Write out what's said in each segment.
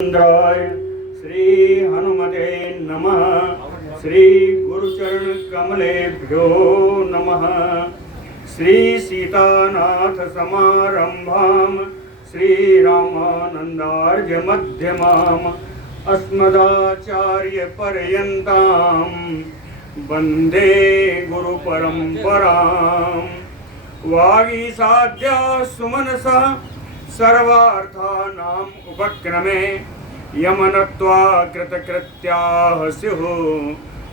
इंद्राय श्री हनुमते नमः। श्री गुरुचरण कमलेभ्यो नमः। श्री सीतानाथ समारंभाम श्री रामानंदार्य मध्यमाम अस्मदाचार्य पर्यंताम वंदे गुरु परंपराम। वागीसाध्या सुमनसा सर्वार्थानां उपक्रमे यमनत्वा कृतकृत्याः स्युः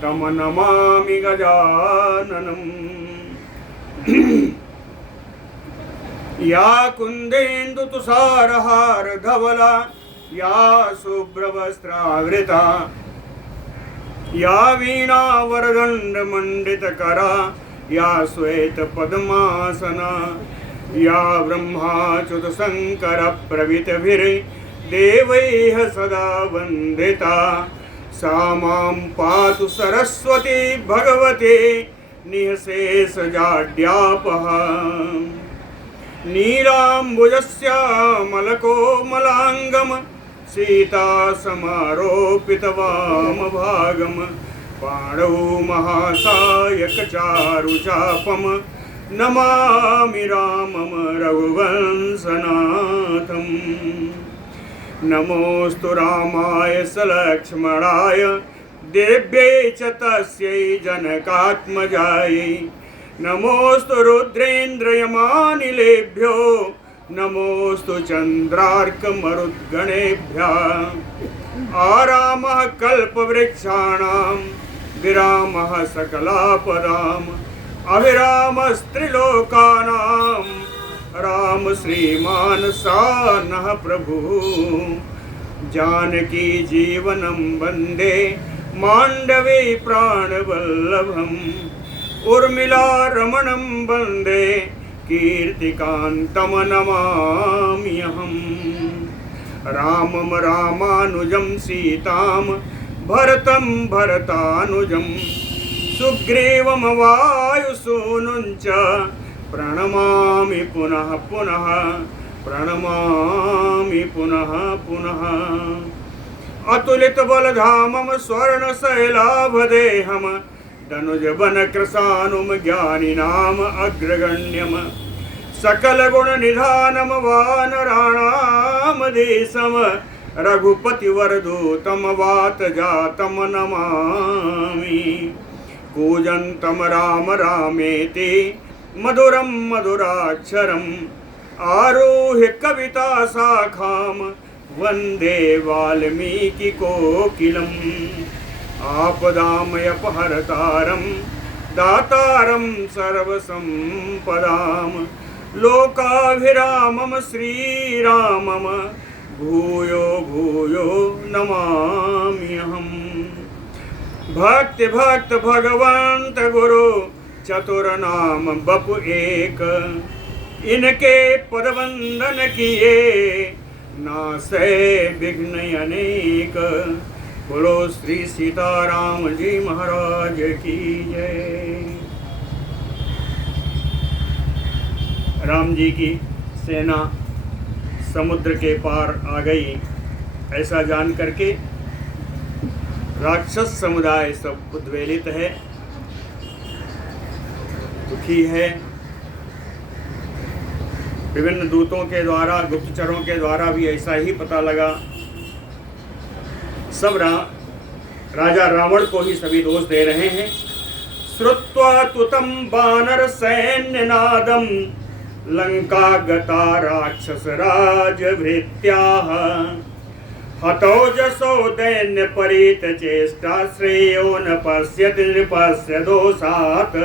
तं नमामि गजाननम्। या कुन्देन्दुतुषारहार धवला या शुभ्रवस्त्रावृता या वीणावरदण्डमण्डितकरा या श्वेतपद्मासना या ब्रह्माच्युत शंकर प्रभृतिभिर्देवैः सदा वन्दिता सा मां पातु सरस्वती भगवती निःशेषजाड्यापः। नीलाम्बुजश्यामलकोमलाङ्गं सीतासमारोपितवामभागं पाणौ महासायकचारुचापम् नमामि रामं रघुवंशनाथम्। नमोऽस्तु रामाय सलक्ष्मणाय दिव्यै च तस्यै जनकात्मजायै। नमोऽस्तु रुद्रेन्द्रयमानिलेभ्यो नमोऽस्तु चन्द्रार्कमरुद्गणेभ्यः। आरामः कल्पवृक्षाणां विरामः सकलापदाम् अभिरामस्त्रिलोकानां राम श्रीमान सानः प्रभु। जानकी जीवनं वन्दे माण्डवे प्राणवल्लभम् उर्मिला रमणं वन्दे कीर्तिकान्तं नमाम्यहम्। रामं रामानुजं सीतां भरतं भरतानुजं सुग्रीवं वायुसूनुञ्च प्रणमामि पुनः पुनः प्रणमामि पुनः पुनः। अतुलितबलधामं स्वर्णशैलाभदेहं दनुजवनकृशानुं ज्ञानिनाम् अग्रगण्यं सकलगुणनिधानं वानराणामधीशं रघुपतिवरदूतं वातजातं नमामि। कूजन्तं राम रामेति मधुरं मधुराक्षरम् आरुह्य कविता शाखां वन्दे वाल्मीकिकोकिलम्। आपदामयपहर्तारं दातारं सर्वसम्पदां लोकाभिरामं श्रीरामं भूयो भूयो नमाम्यहम्। भक्ति भक्त भगवंत गुरु चतुरनाम बपु एक इनके पदवंदन किए नासे विघ्न अनेक। बोलो श्री सीताराम जी महाराज की जय। राम जी की सेना समुद्र के पार आ गई। ऐसा जान करके राक्षस समुदाय सब उद्वेलित है, दुखी है। विभिन्न दूतों के द्वारा गुप्तचरों के द्वारा भी ऐसा ही पता लगा। सब राजा रावण को ही सभी दोष दे रहे हैं। श्रुत्वा तुतं वानर सैन्यनादं लंका गता राक्षस राजभृत्याः हतौजसो दैन्य परीत चेष्टा श्रेयो न पश्यति नृपस्य दोषात्।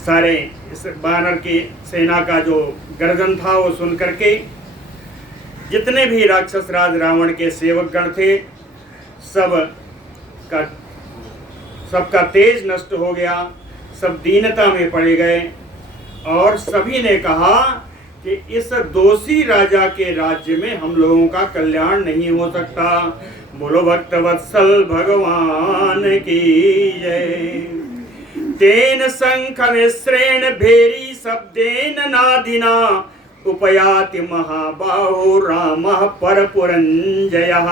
सारे इस वानर की सेना का जो गर्जन था वो सुन करके जितने भी राक्षस राज रावण के सेवक गण थे सबका तेज नष्ट हो गया। सब दीनता में पड़ गए और सभी ने कहा कि इस दोषी राजा के राज्य में हम लोगों का कल्याण नहीं हो सकता। बोलो भक्तवत्सल भगवान की जय। तेन शंख मिश्रेण भेरी शब्देन नादिना उपयाति महाबाहो रामः परपुरंजयः।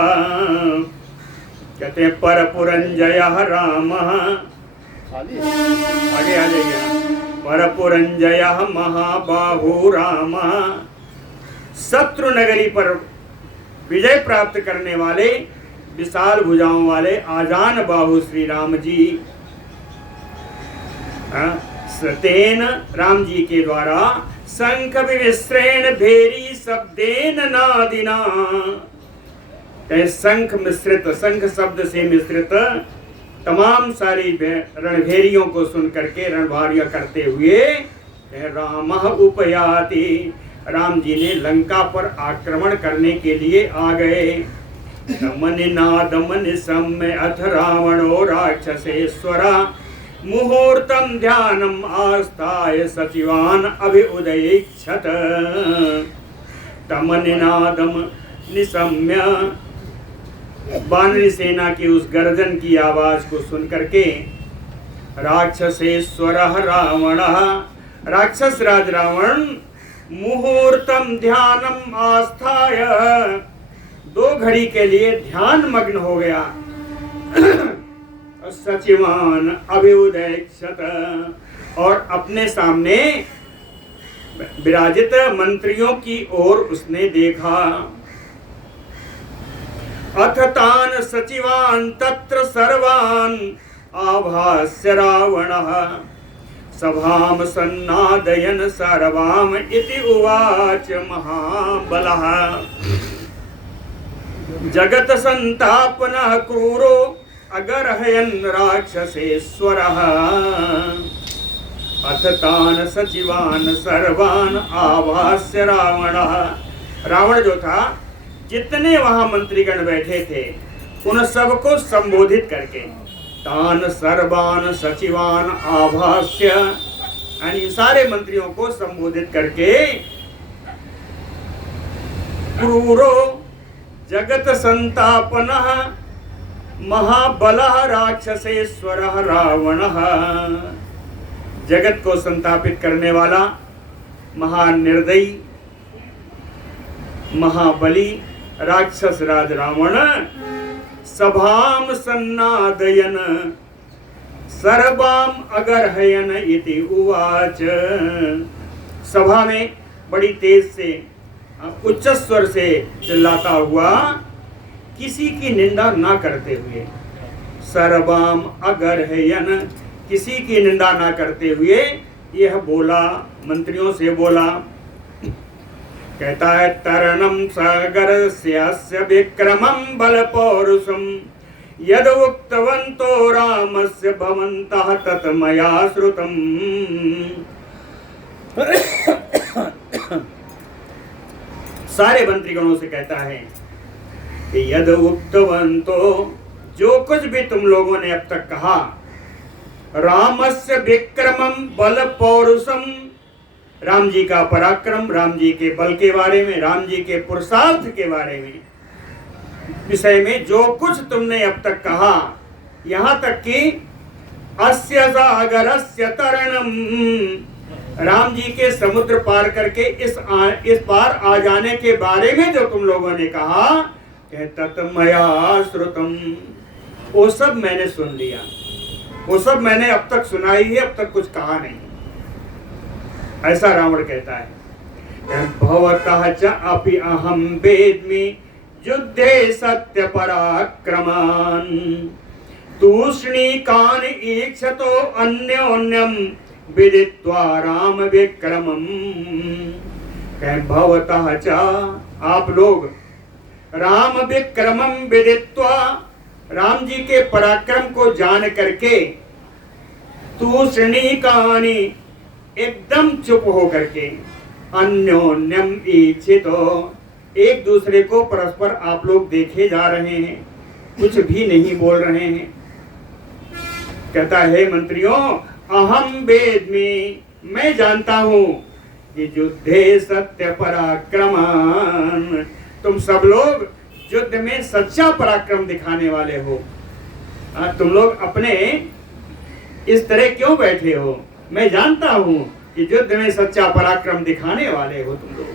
कहते हैं परपुरंजयः रामः, आगे आ जाइए। परपुरंजयः महाबाहो रामः, शत्रु नगरी पर विजय प्राप्त करने वाले विशाल भुजाओं वाले आजान बाहु श्री राम जी। सतेन राम जी के द्वारा शंख विमिश्रेण भेरी शब्देन नादिना, शंख मिश्रित, शंख शब्द से मिश्रित तमाम सारी रणभेरियों को सुन करके रणभारियां करते हुए राम उपयाति, राम जी ने लंका पर आक्रमण करने के लिए आ गए। दमन नादमन सम्य अथ रावणो राक्षसेश्वरा, मुहूर्तम ध्यानम आस्थाय सचिवान अभिउदयेक्षत। दमन नादम निसम्य, वानरी सेना की उस गर्जन की आवाज को सुन करके राक्षसेश्वर रावण, राक्षस राज रावण, मुहूर्तम ध्यानम आस्थाय, 2 घड़ी के लिए ध्यान मग्न हो गया। सचिवान अभिउदयक्षत, और अपने सामने विराजित मंत्रियों की ओर उसने देखा। अथ तान सचिवान तत्र सर्वान आभास्य रावणः, सभाम सन्नादयन सर्वाम इति उवाच महाबलः। जगत संतापनः क्रूरो अगर्हयन् राक्षसेश्वरः, अथ तान सचिवान सर्वान आभास्य रावणः। रावण जो था, जितने वहां मंत्रीगण बैठे थे उन सबको संबोधित करके तान सर्वान सचिवान आभास्य, यानी सारे मंत्रियों को संबोधित करके क्रूरो जगत संतापनः महाबलः राक्षसेश्वरः रावणः, जगत को संतापित करने वाला महानिर्दयी महाबली राक्षस राज रावण, सभाम सन्नादयन सर्वाम अगर्हयन इति उवाच, सभा में बड़ी तेज से उच्च स्वर से चिल्लाता हुआ, किसी की निंदा ना करते हुए, सर्वाम अगर्हयन, किसी की निंदा ना करते हुए यह बोला, मंत्रियों से बोला। कहता है तरणम सागरस्य विक्रमं बलपौरुषं, यद उक्तवन्तो रामस्य भवन्तः तत् मया श्रुतम्। सारे मंत्रीगणों से कहता है कि यद उक्तवन्तो, जो कुछ भी तुम लोगों ने अब तक कहा, रामस्य विक्रमं बलपौरुषं, राम जी का पराक्रम, राम जी के बल के बारे में, राम जी के पुरुषार्थ के बारे में, विषय में जो कुछ तुमने अब तक कहा, यहाँ तक कि अस्य सागरस्य तरणम, राम जी के समुद्र पार करके इस पार आ जाने के बारे में जो तुम लोगों ने कहा, तत्मया श्रुतम, वो सब मैंने सुन लिया, वो सब मैंने अब तक सुना ही है, अब तक कुछ कहा नहीं। ऐसा रावण कहता है। भवतः च अपि अहं वेद्मि युद्धे सत्य पराक्रमान्, तूष्णीकान् ईक्षतो अन्योन्यं विदित्वा राम विक्रमम्। भवतः च, आप लोग, राम विक्रमं विदित्वा, राम जी के पराक्रम को जान करके, तूष्णीकानि, एकदम चुप हो करके, अन्योन्यम ईक्षितो, एक दूसरे को परस्पर आप लोग देखे जा रहे हैं, कुछ भी नहीं बोल रहे हैं। कहता है मंत्रियों, अहम वेद्मि, मैं जानता हूं कि युद्धे सत्य पराक्रमान, तुम सब लोग युद्ध में सच्चा पराक्रम दिखाने वाले हो। तुम लोग अपने इस तरह क्यों बैठे हो? मैं जानता हूं कि युद्ध में सच्चा पराक्रम दिखाने वाले हो तुम लोग।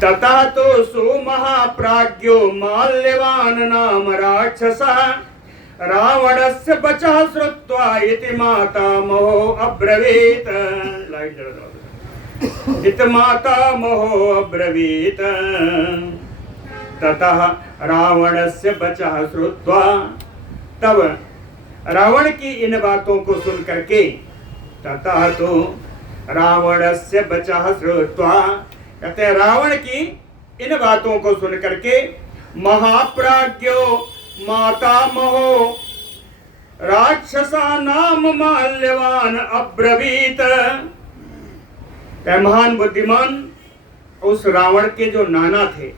तथा तो सो महाप्राज्ञो माल्यवान नाम राक्षसा रावणस्य वचः श्रुत्वा इति मातामहो अब्रवीत। इति मातामहो अब्रवीत। ततः रावणस्य वचः श्रुत्वा, तब रावण की इन बातों को सुन करके, ततः तो रावणस्य वचः श्रुत्वा, कहते हैं रावण की इन बातों को सुन करके महाप्राज्ञो मातामहो राक्षसा नाम माल्यवान अब्रवीत। महान बुद्धिमान उस रावण के जो नाना थे,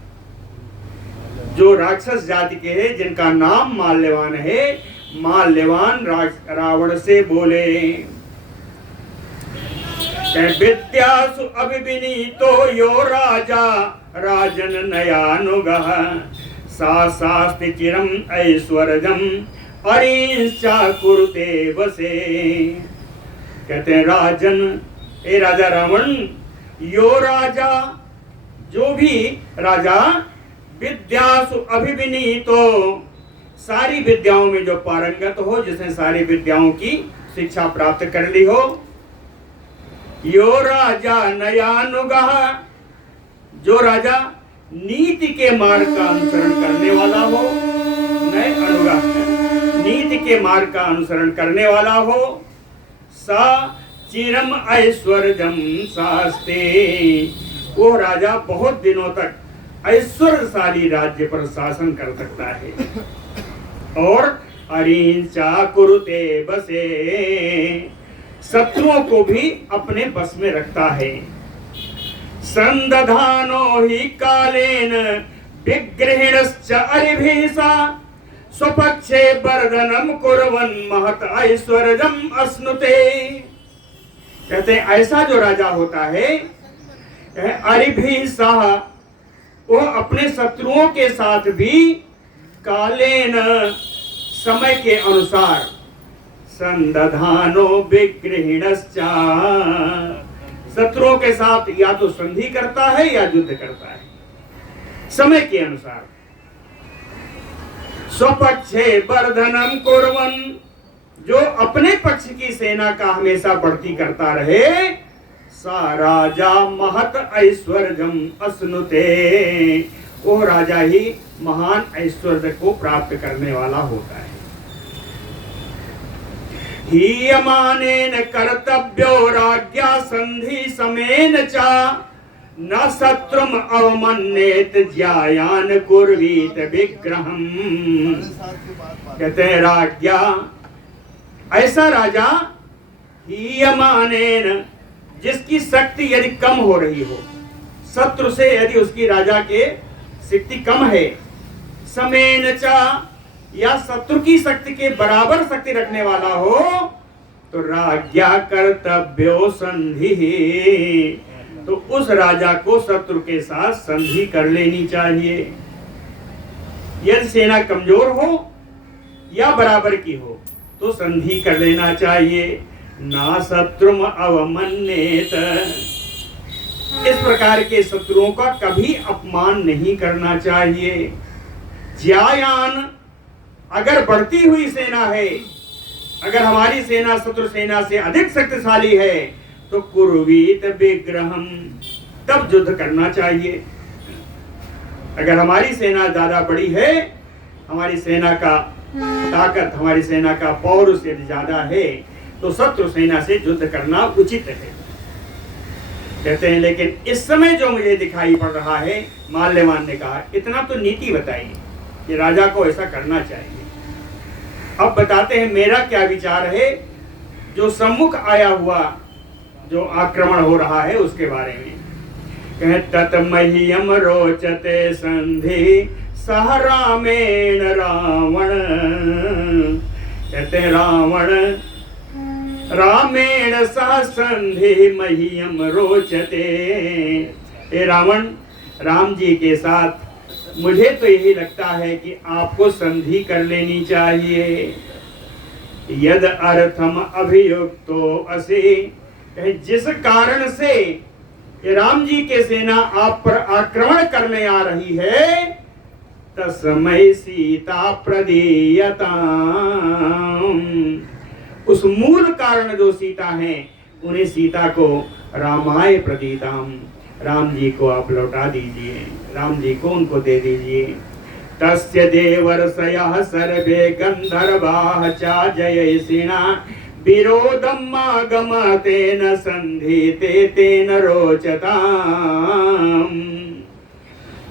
जो राक्षस जाति के हैं, जिनका नाम माल्यवान है, माल्यवान रावण से बोले, विद्यासु अभिविनीतो यो राजा राजन नयानुगः सा शास्ति चिरम ऐश्वर्यम अरिंचा कुरुते वसे। कहते हैं राजन, ए राजा रावण, यो राजा, जो भी राजा, विद्यासु अभिविनीतो, सारी विद्याओं में जो पारंगत हो, जिसने सारी विद्याओं की शिक्षा प्राप्त कर ली हो, यो राजा नयानुगः, जो राजा नीति के मार्ग का अनुसरण करने वाला हो, नय अनुगः, नीति के मार्ग का अनुसरण करने वाला हो, सा चिरम ऐश्वर्यम शास्ते, वो राजा बहुत दिनों तक ऐश्वर्यशाली राज्य पर शासन कर सकता है, और अरिंचा कुरुते बसे, शत्रुओं को भी अपने बस में रखता है। संदधानो ही कालेन विग्रहिणश्च अरिभिसा स्वपक्षे वर्धनम कुर्वन् महत ऐश्वर्यम अश्नुते। कहते हैं ऐसा जो राजा होता है, अरिभिसा, वो अपने शत्रुओं के साथ भी कालेन, समय के अनुसार, संदधानो विग्रहिणश्च, शत्रुओं के साथ या तो संधि करता है या युद्ध करता है, समय के अनुसार। स्वपक्षे वर्धनम कुर्वन्, जो अपने पक्ष की सेना का हमेशा बढ़ती करता रहे, सा राजा महत ऐश्वर्यम अश्नुते, वो राजा ही महान ऐश्वर्य को प्राप्त करने वाला होता है। हीयमानेन कर्तव्यो राज्ञा संधि समेन च न शत्रुम अवमन्येत ज्यायान कुर्वीत विग्रहम। कहते हैं राज्ञा, ऐसा राजा, हीयमानेन, जिसकी शक्ति यदि कम हो रही हो, शत्रु से यदि उसकी राजा के शक्ति कम है, समेन च, या शत्रु की शक्ति के बराबर शक्ति रखने वाला हो, तो राज्ञा कर्तव्यो संधि, तो उस राजा को शत्रु के साथ संधि कर लेनी चाहिए। यदि सेना कमजोर हो या बराबर की हो तो संधि कर लेना चाहिए। ना शत्रुम अवमन्येत, इस प्रकार के शत्रुओं का कभी अपमान नहीं करना चाहिए। ज्यायान, अगर बढ़ती हुई सेना है, अगर हमारी सेना शत्रु सेना से अधिक शक्तिशाली है, तो कुर्वीत विग्रहम, तब युद्ध करना चाहिए। अगर हमारी सेना ज्यादा बड़ी है, हमारी सेना का ताकत, हमारी सेना का पौरुष यदि ज्यादा है, तो शत्रु सेना से युद्ध करना उचित है। कहते हैं लेकिन इस समय जो मुझे दिखाई पड़ रहा है, माल्यवान ने कहा, इतना तो नीति बताइए कि राजा को ऐसा करना चाहिए। अब बताते हैं मेरा क्या विचार है, जो सम्मुख आया हुआ जो आक्रमण हो रहा है उसके बारे में। कहे तत मह्यम रोचते संधि सह रामेण रावण। कहते हैं रामेण सह संधि मह्यम रोचते। ए रावण, राम जी के साथ मुझे तो यही लगता है कि आपको संधि कर लेनी चाहिए। यद अर्थम अभियुक्तो असि, जिस कारण से ये राम जी के सेना आप पर आक्रमण करने आ रही है, तस्मै सीता प्रदीयताम, उस मूल कारण जो सीता है उन्हें सीता को रामाय प्रदीताम, राम जी को आप लौटा दीजिए, राम जी को उनको दे दीजिए। तस्य देवर्षयः सर्वे गंधर्वाः चा जयसिना विरोधम आगमतेन संधिते तेन रोचताम,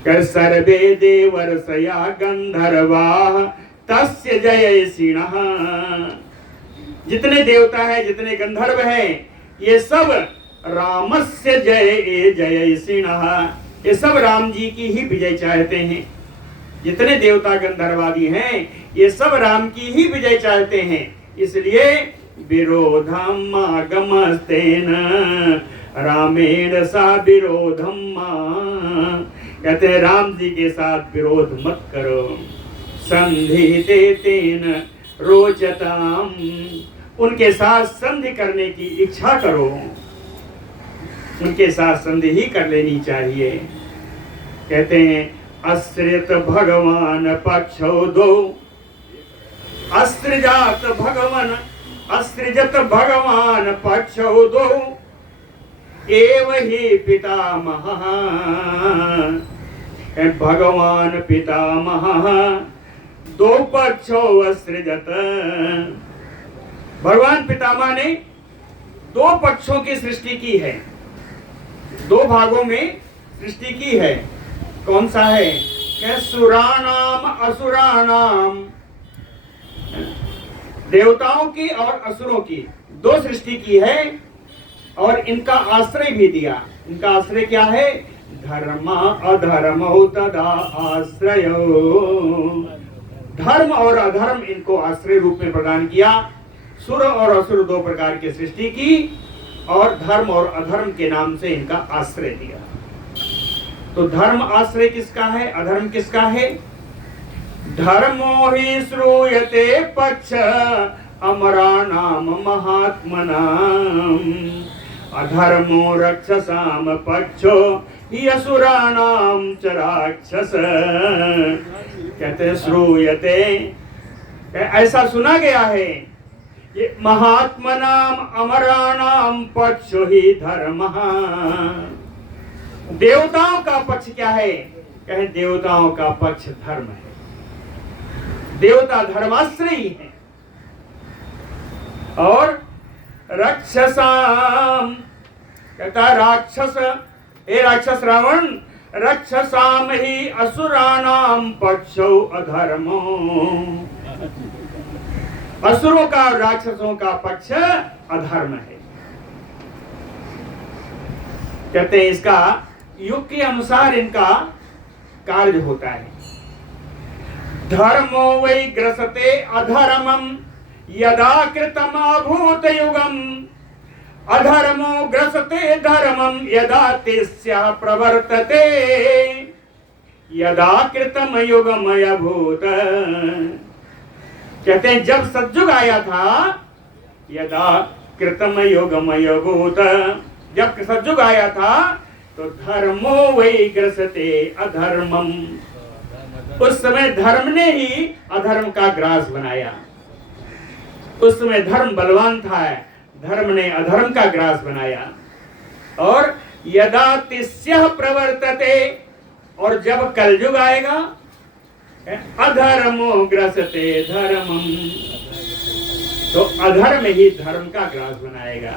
कर सर्वे देवर्षया गंधर्वाः तस्य जयसिनः, जितने देवता है जितने गंधर्व हैं ये सब रामस्य जय जयसिनः, ये सब राम जी की ही विजय चाहते हैं। जितने देवता गंधर्वादी हैं ये सब राम की ही विजय चाहते हैं, इसलिए विरोधम आगमस्तेन रामेण सा विरोधम, कहते हैं राम जी के साथ विरोध मत करो। संधि तेन रोचताम, उनके साथ संधि करने की इच्छा करो, उनके साथ संधि ही कर लेनी चाहिए। कहते हैं आश्रित भगवान पक्षो दो, अस्त्रजात भगवान अस्त्रजत भगवान पक्षो दो, एव ही पितामह, भगवान पितामह दो पक्षो असृजत, भगवान पितामह ने दो पक्षों की सृष्टि की है, दो भागों में सृष्टि की है। कौन सा है? क्या सुराणाम असुराणाम, देवताओं की और असुरों की दो सृष्टि की है और इनका आश्रय भी दिया। इनका आश्रय क्या है? धर्म अधर्मो तदा आश्रयो, धर्म और अधर्म इनको आश्रय रूप में प्रदान किया। सुर और असुर दो प्रकार की सृष्टि की और धर्म और अधर्म के नाम से इनका आश्रय दिया। तो धर्म आश्रय किसका है, अधर्म किसका है? धर्मो ही श्रूयते पक्ष अमराणाम महात्मनाम, अधर्मो रक्षसाम पक्षो ही असुराणाम च राक्षस। कहते श्रूयते, ऐसा सुना गया है, ये महात्मनाम अमराणाम पक्षो ही धर्म। देवताओं का पक्ष क्या है? कहे देवताओं का पक्ष धर्म है, देवता धर्माश्रयी है। और राक्षसाम, कहता राक्षस, हे राक्षस रावण, राक्षसाम ही असुराणाम पक्षो अधर्मो, असुरों का और राक्षसों का पक्ष अधर्म है। कहते हैं इसका युग के अनुसार इनका कार्य होता है। धर्मो वै ग्रसते अधर्मम यदा कृतम अभूत युगम, अधर्मो ग्रसते धर्मम यदा तेस्यः प्रवर्तते, यदा कृतम युगम अभूत। कहते हैं जब सतयुग आया था, यदा कृतम युगम अभूत, जब सतयुग आया था तो धर्मो वै ग्रसते अधर्मम, उस समय धर्म ने ही अधर्म का ग्रास बनाया। उस समय धर्म बलवान था, धर्म ने अधर्म का ग्रास बनाया। और यदा तिस्यः प्रवर्तते, और जब कलयुग आएगा, अधर्मो ग्रसते धर्मम, तो अधर्म ही धर्म का ग्रास बनाएगा,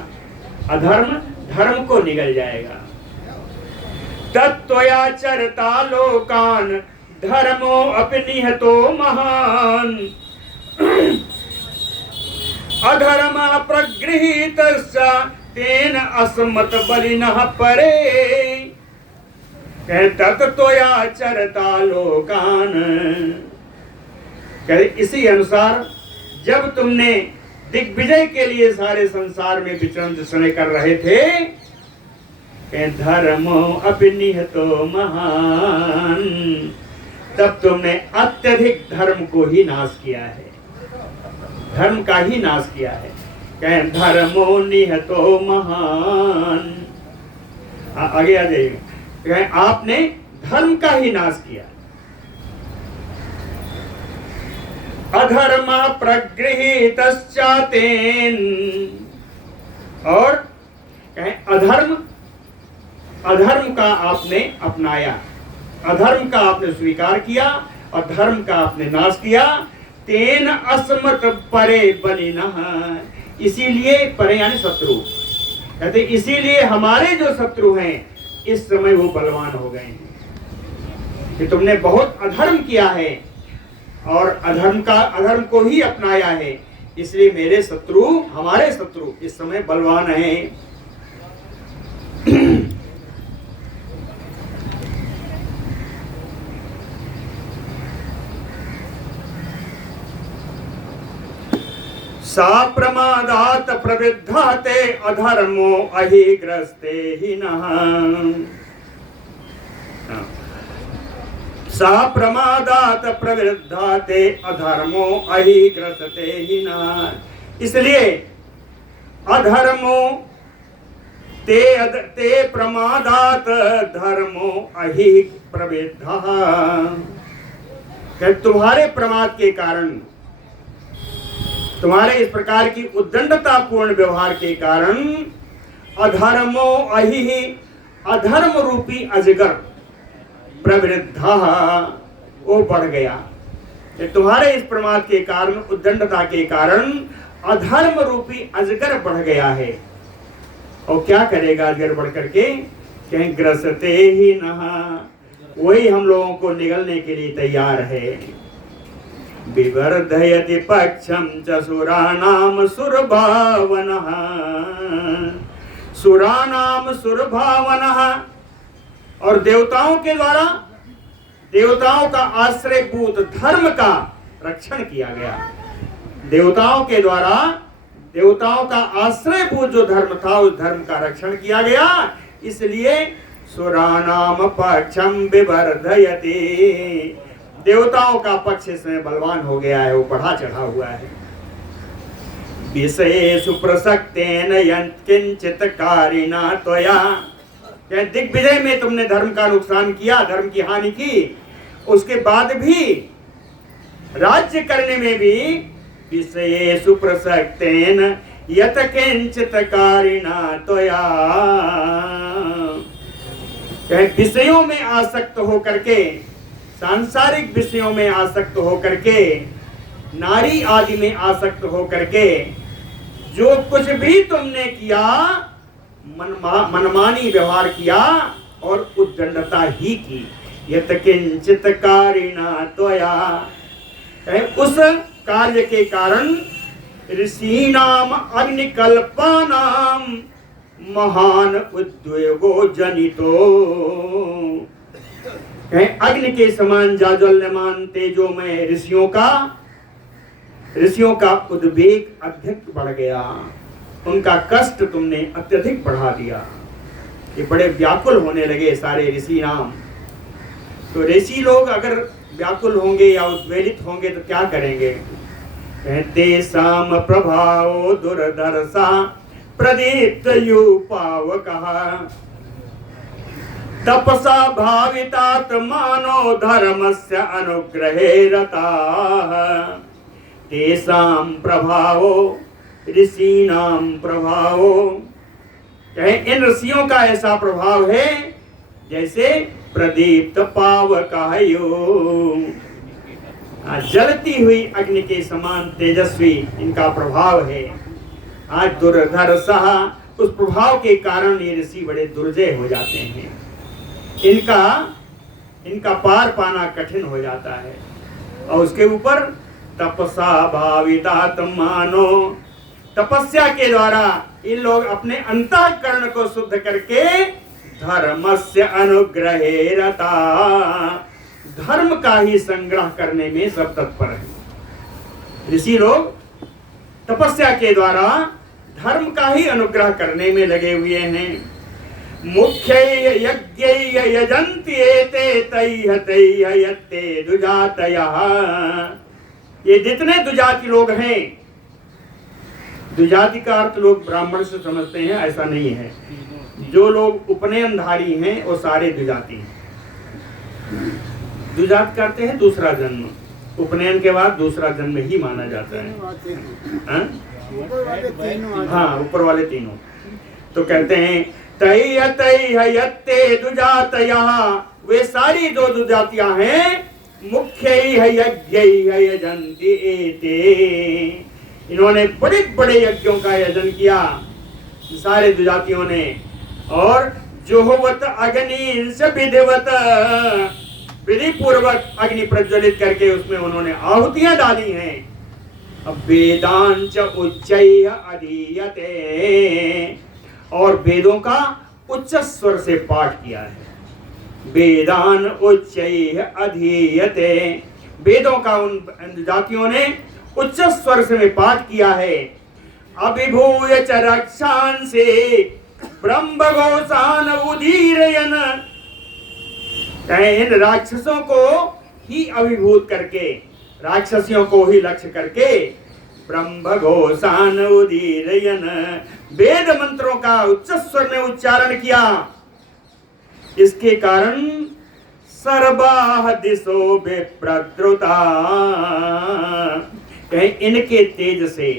अधर्म धर्म को निगल जाएगा। तत्त्वया चरता लोकान धर्मो अपनिहतो महान, अधर्म प्रगृहीतस्य तेन अस्मत् बलिनः परे। तत्त्वया चरता लोकान, इसी अनुसार जब तुमने दिग्विजय के लिए सारे संसार में विचरण समय कर रहे थे, धर्मो अपनिहतो महान, तब तुमने अत्यधिक धर्म को ही नाश किया है, धर्म का ही नाश किया है। कहें धर्मो निहतो महान, आगे आ जाइए। आपने धर्म का ही नाश किया। अधर्म प्रगृहीतश्चातेन, और अधर्म का आपने अपनाया, अधर्म का आपने स्वीकार किया और धर्म का आपने नाश किया। तेन अस्मत परे बलिनः, इसीलिए परे यानी शत्रु, कहते इसीलिए हमारे जो शत्रु हैं इस समय वो बलवान हो गए हैं कि तुमने बहुत अधर्म किया है और अधर्म को ही अपनाया है, इसलिए मेरे शत्रु, हमारे शत्रु इस समय बलवान हैं। सा प्रमादात प्रवृद्धा ते अधर्मो अहिग्रस्ते ही नः। सा प्रमादात प्रवृद्धा ते अधर्मो अहिग्रस्ते ही नः। इसलिए अधर्मो ते प्रमादात धर्मो अहि प्रवृद्धा, तुम्हारे प्रमाद के कारण, तुम्हारे इस प्रकार की उद्दंडता पूर्ण व्यवहार के कारण अधर्मो अहि, अधर्म रूपी अजगर प्रवृद्धा, वो बढ़ गया। तुम्हारे इस प्रमाद के कारण, उद्दंडता के कारण अधर्म रूपी अजगर बढ़ गया है। और क्या करेगा अजगर बढ़ करके? कहीं ग्रसते ही नहा, वही हम लोगों को निगलने के लिए तैयार है। विवर्धयति पक्षम च सुराणाम सुरभावनः, सुराणाम सुरभावनः, और देवताओं के द्वारा, देवताओं का आश्रयभूत धर्म का रक्षण किया गया। देवताओं के द्वारा, देवताओं का आश्रयभूत जो धर्म था उस धर्म का रक्षण किया गया, इसलिए सुराणाम पक्षम विवर्धयति, देवताओं का पक्ष इसमें बलवान हो गया है, वो बढ़ा चढ़ा हुआ है। विषयेषु प्रसक्तेन यत्किंचित् कारिणा त्वया, दिग्विजय में तुमने धर्म का नुकसान किया, धर्म की हानि की, उसके बाद भी राज्य करने में भी विषयेषु प्रसक्तेन यत्किंचित् कारिणा त्वया, विषयों में आसक्त होकर के, सांसारिक विषयों में आसक्त होकर के, नारी आदि में आसक्त होकर के जो कुछ भी तुमने किया, मनमानी व्यवहार किया और उद्दंडता ही की। यत्किंचित् कारिणा त्वया, उस कार्य के कारण ऋषीणाम अग्निकल्पानाम महान उद्वेगो जनितो, अग्नि के समान जाज्वल्यमान तेजोमय ऋषियों का उद्वेग अधिक बढ़ गया, उनका कष्ट तुमने अत्यधिक बढ़ा दिया। ये बड़े व्याकुल होने लगे सारे ऋषि नाम। तो ऋषि लोग अगर व्याकुल होंगे या उद्वेलित होंगे तो क्या करेंगे? तेषाम प्रभावो दुर्धर्षा प्रदीप्त यूपावकः, तपसा भावितात्मानो धर्मस्य अनुग्रहे रताः। तेषां प्रभावो ऋषीणां प्रभावो, इन ऋषियों का ऐसा प्रभाव है जैसे प्रदीप्त पावकायो, जलती हुई अग्नि के समान तेजस्वी इनका प्रभाव है। आज दुर्धर्षः, उस प्रभाव के कारण ये ऋषि बड़े दुर्जय हो जाते हैं, इनका पार पाना कठिन हो जाता है। और उसके ऊपर तपसा भावितात्मानो, तपस्या के द्वारा इन लोग अपने अंतःकरण को शुद्ध करके धर्मस्य अनुग्रहे रता, धर्म का ही संग्रह करने में सब तत्पर है। ऋषि लोग तपस्या के द्वारा धर्म का ही अनुग्रह करने में लगे हुए हैं। मुख्य यज्ञ यजन्ति एते तैह तैह यत्ते दुजातयः, ये जितने दुजाति लोग हैं, दुजाति का अर्थ लोग ब्राह्मण से समझते हैं, ऐसा नहीं है। जो लोग उपनयनधारी हैं वो सारे द्विजाति हैं। द्विजात करते हैं दूसरा जन्म, उपनयन के बाद दूसरा जन्म ही माना जाता है। हाँ, ऊपर वाले तीनों। तो कहते हैं तै दुजातया, वे सारी जो दुजातियां हैं मुख्य यज्ञ एते, इन्होंने बड़े बड़े यज्ञों का आयोजन किया सारे दुजातियों ने। और जोहवत अग्नि से विधिवत, विधि पूर्वक अग्नि प्रज्वलित करके उसमें उन्होंने आहुतियां डाली हैं। अब वेदांच उच्चैः अधीयते, और वेदों का उच्च स्वर से पाठ किया है। वेदान उच्चैः अधीयते, वेदों का उन जातियों ने उच्च स्वर से पाठ किया है। अभिभूय च रक्षान से ब्रह्म घोषान उदीरयन, इन राक्षसों को ही अभिभूत करके, राक्षसियों को ही लक्ष्य करके ब्रह्म घोषान उदीरयन, वेद मंत्रों का उच्च स्वर में उच्चारण किया। इसके कारण सर्वाः दिशो विप्रद्रुता, इनके तेज से,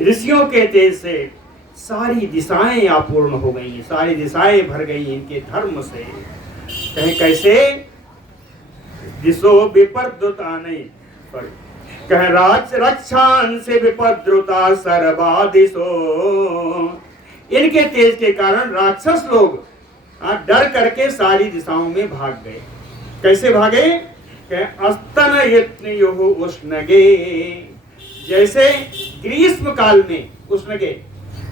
ऋषियों के तेज से सारी दिशाएं अपूर्ण हो गई, सारी दिशाएं भर गई इनके धर्म से। कहें कैसे? दिशो विप्रद्रुता नहीं, कहें रक्षान से विप्रद्रुता सर्वा दिशो, इनके तेज के कारण राक्षस लोग डर करके सारी दिशाओं में भाग गए। कैसे भागे? अस्तन यत्नयोः उष्णगे, जैसे ग्रीष्म काल में, उष्णगे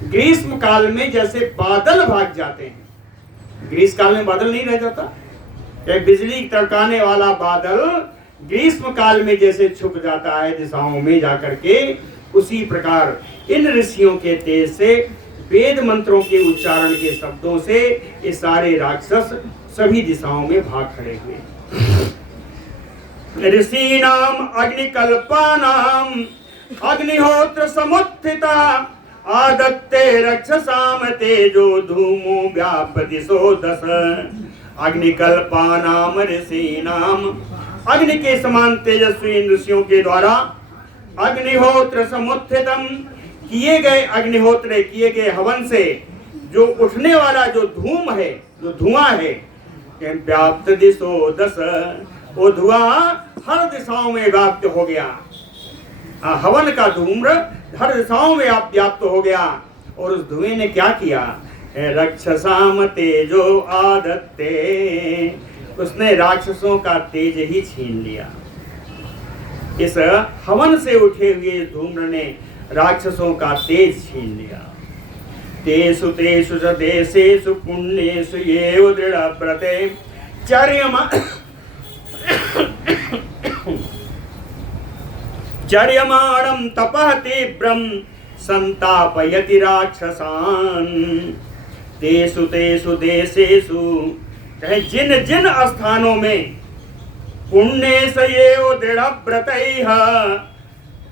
ग्रीष्म काल में जैसे बादल भाग जाते हैं। ग्रीष्म काल में बादल नहीं रह जाता, बिजली तड़काने वाला बादल ग्रीष्म काल में जैसे छुप जाता है दिशाओं में जाकर के, उसी प्रकार इन ऋषियों के तेज से, वेद मंत्रों के उच्चारण के शब्दों से ये सारे राक्षस सभी दिशाओं में भाग खड़े हुए। ऋषीनाम अग्निकल्पानाम अग्निहोत्र समुत्थिता आदत्ते रक्षसाम तेजो धूमो व्यापति सो दश। अग्निकल्पानाम ऋषीनाम, अग्नि के समान तेजस्वी ऋषियों के द्वारा अग्निहोत्र समुत्थितम, किए गए अग्निहोत्र, किए गए हवन से जो उठने वाला जो धूम है, जो धुआं है, व्याप्त दिशो दश, वो धुआं हर दिशाओं में व्याप्त हो गया। हवन का धूम्र हर दिशाओं में व्याप्त हो गया। और उस धुएं ने क्या किया? रक्षसाम तेजो आदत्ते, उसने राक्षसों का तेज ही छीन लिया। इस हवन से उठे हुए धूम्र ने राक्षसों का तेज छीन लिया। तेषु तेषु च देशेषु पुण्येषु एव दृढव्रते चर्यमाणं तपः तीव्रं संतापयति राक्षसान्। तेषु तेषु देशेषु, जिन जिन स्थानों में पुण्येषु एव दृढव्रतैः,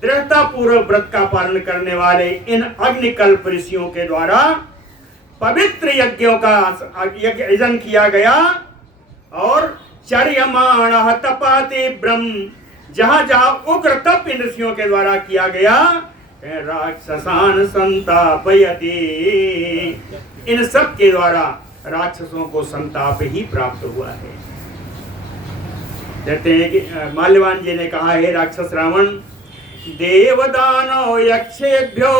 दृढ़ता पूर्वक व्रत का पालन करने वाले इन अग्निकल्प ऋषियों के द्वारा पवित्र यज्ञों का आयोजन किया गया। और चर्यमाणः तपः तीव्रं, जहां जहां उग्र तप इन ऋषियों के द्वारा किया गया, राक्षसान् संतापयति, इन सब के द्वारा राक्षसों को संताप ही प्राप्त हुआ है। कहते हैं कि माल्यवान जी ने कहा, हे राक्षस रावण, देवदानो यक्षेभ्यो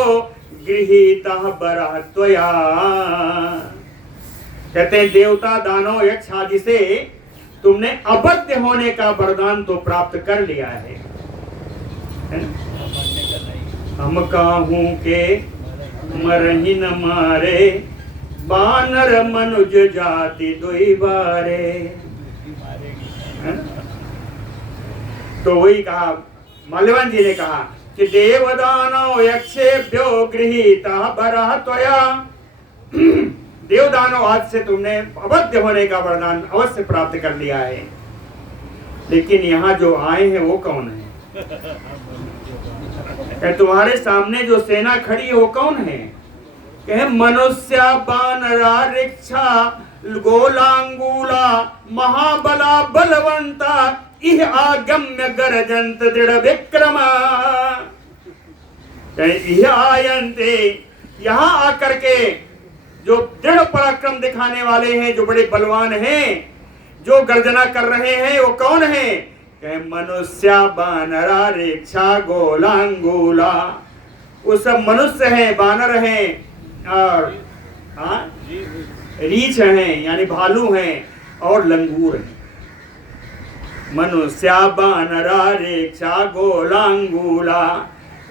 गृहीतः वरः त्वया, कहते हैं देवता दानव यक्ष आदि से तुमने अबद्ध होने का वरदान तो प्राप्त कर लिया है। हम काहू के मरहि न मारे, बानर मनुज जाति दुई बारे। तो वही कहा, माल्यवान जी ने कहा कि देवदानव यक्षेभ्यो गृहीतः वरः त्वया, देवदानव आज से तुमने अबद्ध होने का वरदान अवश्य प्राप्त कर लिया है। लेकिन यहाँ जो आए हैं वो कौन है? तुम्हारे सामने जो सेना खड़ी है वो कौन है? कहे मनुष्य बानरा रिक्षा गोलांगूला महाबला बलवंता इह आगम्य गरजंत दृढ़ विक्रमा। इह आयन्ते, यहाँ आकर के जो दृढ़ पराक्रम दिखाने वाले हैं, जो बड़े बलवान हैं, जो गर्जना कर रहे हैं, वो कौन है? कहे मनुष्य बानरा रेक्षा गोलांगूला। वो सब मनुष्य हैं, बानर हैं और रीछ हैं यानी भालू हैं और लंगूर हैं। मनुष्य बानरा रेक्षा गोलांगूला,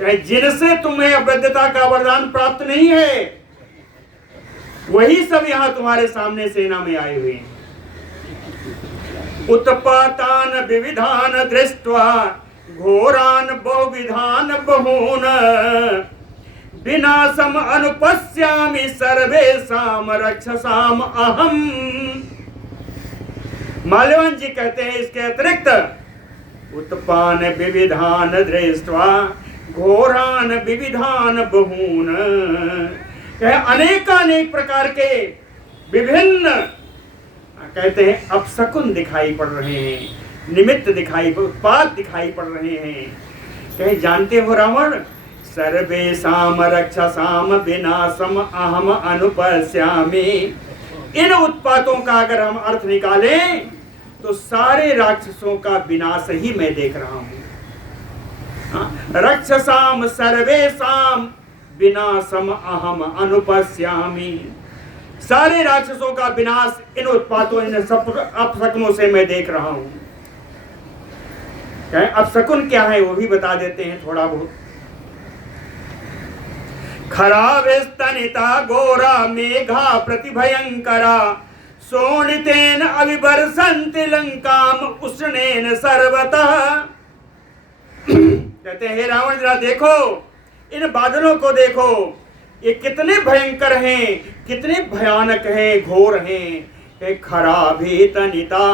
जिनसे तुम्हें अवैधता का वरदान प्राप्त नहीं है, वही सब यहां तुम्हारे सामने सेना में आए हुए हैं। उत्पातान विविधान दृष्ट्वा घोरान बहुविधान बहून विनाशम अनुपश्यामि सर्वेषाम रक्षसाम अहम। माल्यवान जी कहते हैं इसके अतिरिक्त उत्पान विविधान दृष्ट्वा घोरान विविधान बहून, अनेकानेक प्रकार के विभिन्न कहते हैं अपशकुन दिखाई पड़ रहे हैं, निमित्त दिखाई, उत्पात दिखाई पड़ रहे हैं। कहे जानते हो रावण, सर्वेषाम रक्षसाम विनाशम अहम अनुपश्यामि। इन उत्पातों का अगर हम अर्थ निकालें तो सारे राक्षसों का विनाश ही मैं देख रहा हूं। रक्षसाम सर्वेषाम विनाशम अहम अनुपश्यामि। सारे राक्षसों का विनाश इन उत्पातों, इन अपशकुनों से मैं देख रहा हूं। अपशकुन क्या है वो भी बता देते हैं थोड़ा बहुत। खरावेस्तनिता गोरा मेघा प्रतिभयंकरा शोणितेन अविवर्षन्ति लंकाम उष्णेन सर्वतः। कहते हैं हे रावण जरा देखो, इन बादलों को देखो, ये कितने भयंकर हैं, कितने भयानक हैं, घोर हैं। खरावेतनिता,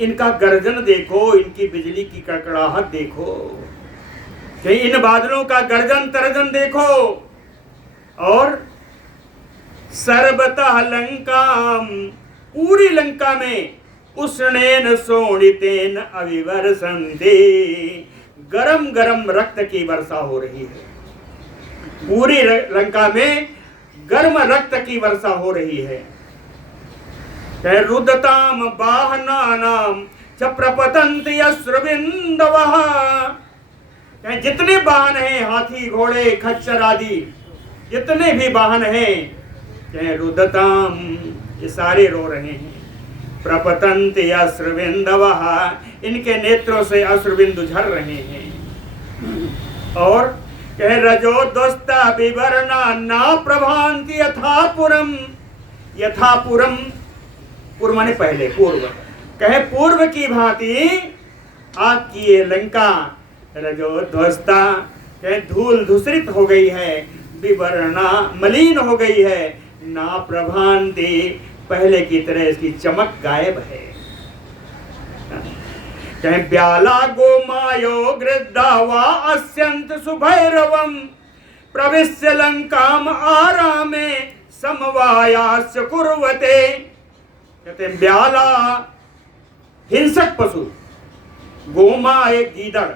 इनका गर्जन देखो, इनकी बिजली की कड़कड़ाहट देखो, इन बादलों का गर्जन तर्जन देखो। और सर्वतः लंकाम, पूरी लंका में उष्णेन शोणितेन अविवर्षन्ते, गरम गरम रक्त की वर्षा हो रही है। पूरी लंका में गर्म रक्त की वर्षा हो रही है। रुदताम वाहनानाम च प्रपतन्ति अश्रुबिन्दवः। जितने वाहन हैं, हाथी घोड़े खच्चर आदि जितने भी वाहन हैं, रुदताम, ये सारे रो रहे हैं। प्रपतन्ति अश्रुबिन्दवः, इनके नेत्रों से अश्रुबिंदु झर रहे हैं। और कहे रजोद्वस्ता विवरणा ना प्रभांति यथापुरम। यथापुरम, पूर्व माने पहले, पूर्व। कहे पूर्व की भांति आपकी ये लंका रजोध्वस्ता, कहे धूल धूसरित हो गई है, विवरणा, मलिन हो गई है, ना प्रभांति, पहले की तरह इसकी चमक गायब है। कहे ब्याला गोमायो गृद्धा वा अस्यंत सुभैरवम प्रविश्य लंकाम आरामे समवायास्य कुर्वते। कहते ब्याला हिंसक पशु, गोमा एक गीदड़,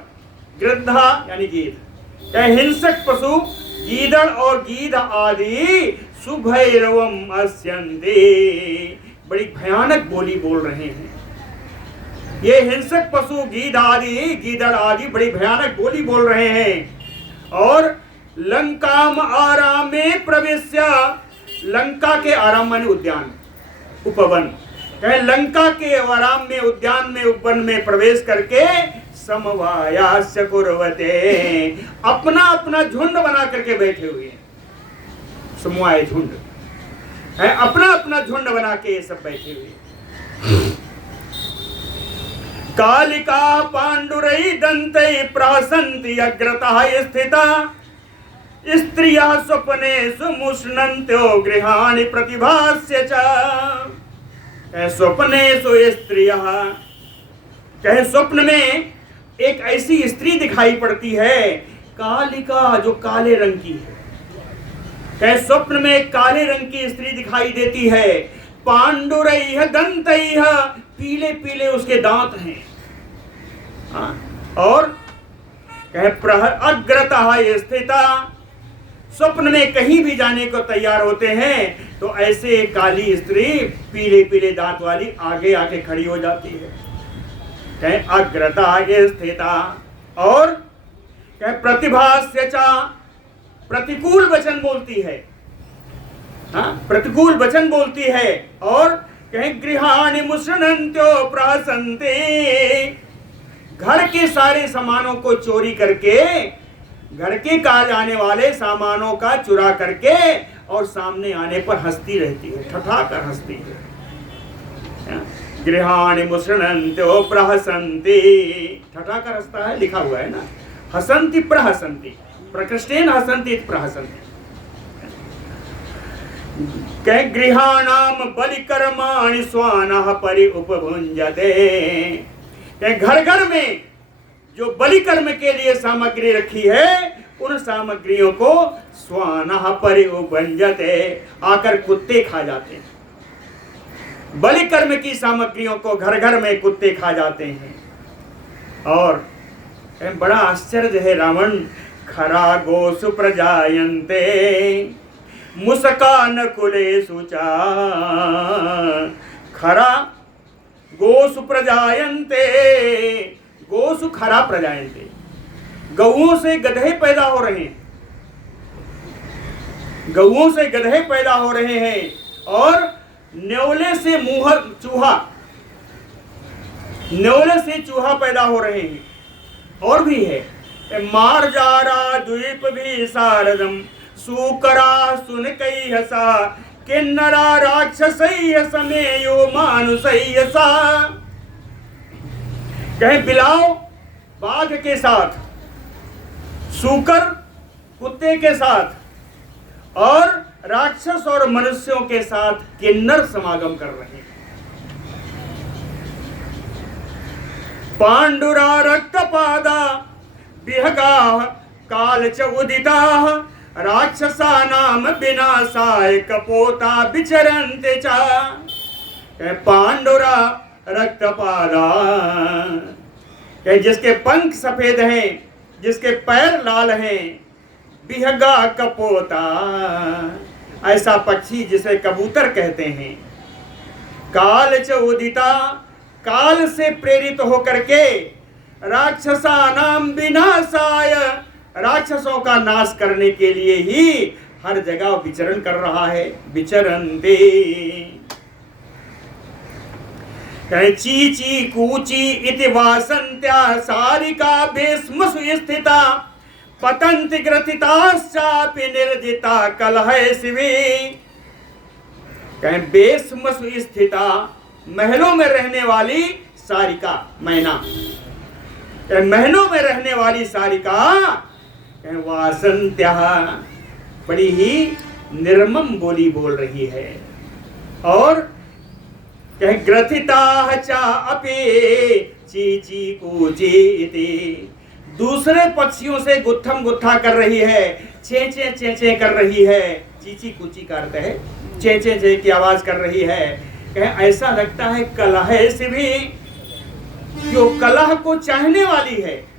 गृद्धा यानी गीध, कहे हिंसक पशु गीदड़ और गीध आदि सुभैरवम अस्यन्ते, बड़ी भयानक बोली बोल रहे हैं। ये हिंसक पशु गीध आदि, गीदड़ आदि बड़ी भयानक बोली बोल रहे हैं। और लंकाम आराम में प्रवेश्य, लंका के आराम माने उद्यान, उपवन, कहे लंका के आराम में, उद्यान में, उपवन में प्रवेश करके समवायास्य कुर्वते, अपना अपना झुंड बना करके बैठे हुए हैं। समवाय झुंड है, अपना अपना झुंड बना के ये सब बैठे हुए। कालिका पांडुरई दंतई प्रासंति अग्रतः स्थिता स्त्रियः स्वप्नेषु मुष्णन्त्यो गृहाणि प्रतिभास्य च। स्वप्नेषु स्त्रियः, कहे स्वप्न में एक ऐसी स्त्री दिखाई पड़ती है, कालिका जो काले रंग की है। कहे स्वप्न में काले रंग की स्त्री दिखाई देती है, पांडुरैः दंतैः, पीले पीले उसके दांत हैं। और कहे अग्रतः स्थिता, स्वप्न में कहीं भी जाने को तैयार होते हैं तो ऐसे काली स्त्री पीले पीले दांत वाली आगे आके खड़ी हो जाती है। कहे अग्रतः स्थिता। और कहे प्रतिभास्य च, प्रतिकूल वचन बोलती है, प्रतिकूल वचन बोलती है। और कहे गृहाणि मुसृणन्त्यो प्रहसन्ते, घर के सारे सामानों को चोरी करके, घर के काज आने वाले सामानों का चुरा करके और सामने आने पर हंसती रहती है, ठठा कर हंसती है। गृहाणि मुसृणन्त्यो प्रहसन्ति, ठठा कर हंसता है, लिखा हुआ है ना, हसन्ति प्रहसन्ति, प्रकृष्टेन हसन्ति प्रहसन्ति। कहे गृहाणाम बलिकर्माणि स्वानः परि उपभुञ्जते, घर घर में जो बलि कर्म के लिए सामग्री रखी है उन सामग्रियों को स्वानः परि उपभुञ्जते, आकर कुत्ते खा जाते हैं। बलि कर्म की सामग्रियों को घर घर में कुत्ते खा जाते हैं। और बड़ा आश्चर्य है, रावण खरा गोसु प्रजायन्ते मुसकान कुलेषु च, खरा गोसु प्रजायन्ते, गोसु खरा प्रजायन्ते, गौओं से गधे पैदा हो रहे हैं, गौओं से गधे पैदा हो रहे हैं। और न्योले से चूहा, न्योले से चूहा पैदा हो रहे हैं। और भी है, मार्जारा द्वीप भी सारदम सूकरा सुन कई हसा, किन्नरा राक्षसैः समेयो मानुषैः सा। कहे बिलाव बाघ के साथ, सूकर कुत्ते के साथ, और राक्षस और मनुष्यों के साथ किन्नर समागम कर रहे हैं। पांडुरा रक्तपादा विहगाः काल च उदिताः, राक्षसानाम विनाशाय कपोता विचरन्ते च। पांडुरा रक्तपादा, जिसके पंख सफेद हैं, जिसके पैर लाल हैं, विहगा कपोता, ऐसा पक्षी जिसे कबूतर कहते हैं। काल च उदिता, काल से प्रेरित होकर के राक्षसानाम विनाशाय, राक्षसों का नाश करने के लिए ही हर जगह विचरण कर रहा है। विचरन्ते, चीची कूची इति वासन्त्या सारिका भीष्मसु स्थिता, पतन्ति ग्रथिताश्चापि निर्जिता कलहे शिवे। कहें भीष्मसु स्थिता, महलों में रहने वाली सारिका, मैना, महलों में रहने वाली सारिका वासन्त्या, बड़ी ही निर्मम बोली बोल रही है। और कहे ग्रथिता चा अपे चीची कूची इति, दूसरे पक्षियों से गुत्थम गुत्था कर रही है, चे चे कर रही है। चीची कूची का अर्थ है चे चे की आवाज कर रही है। कहे ऐसा लगता है कलह से भी, जो कलह को चाहने वाली है,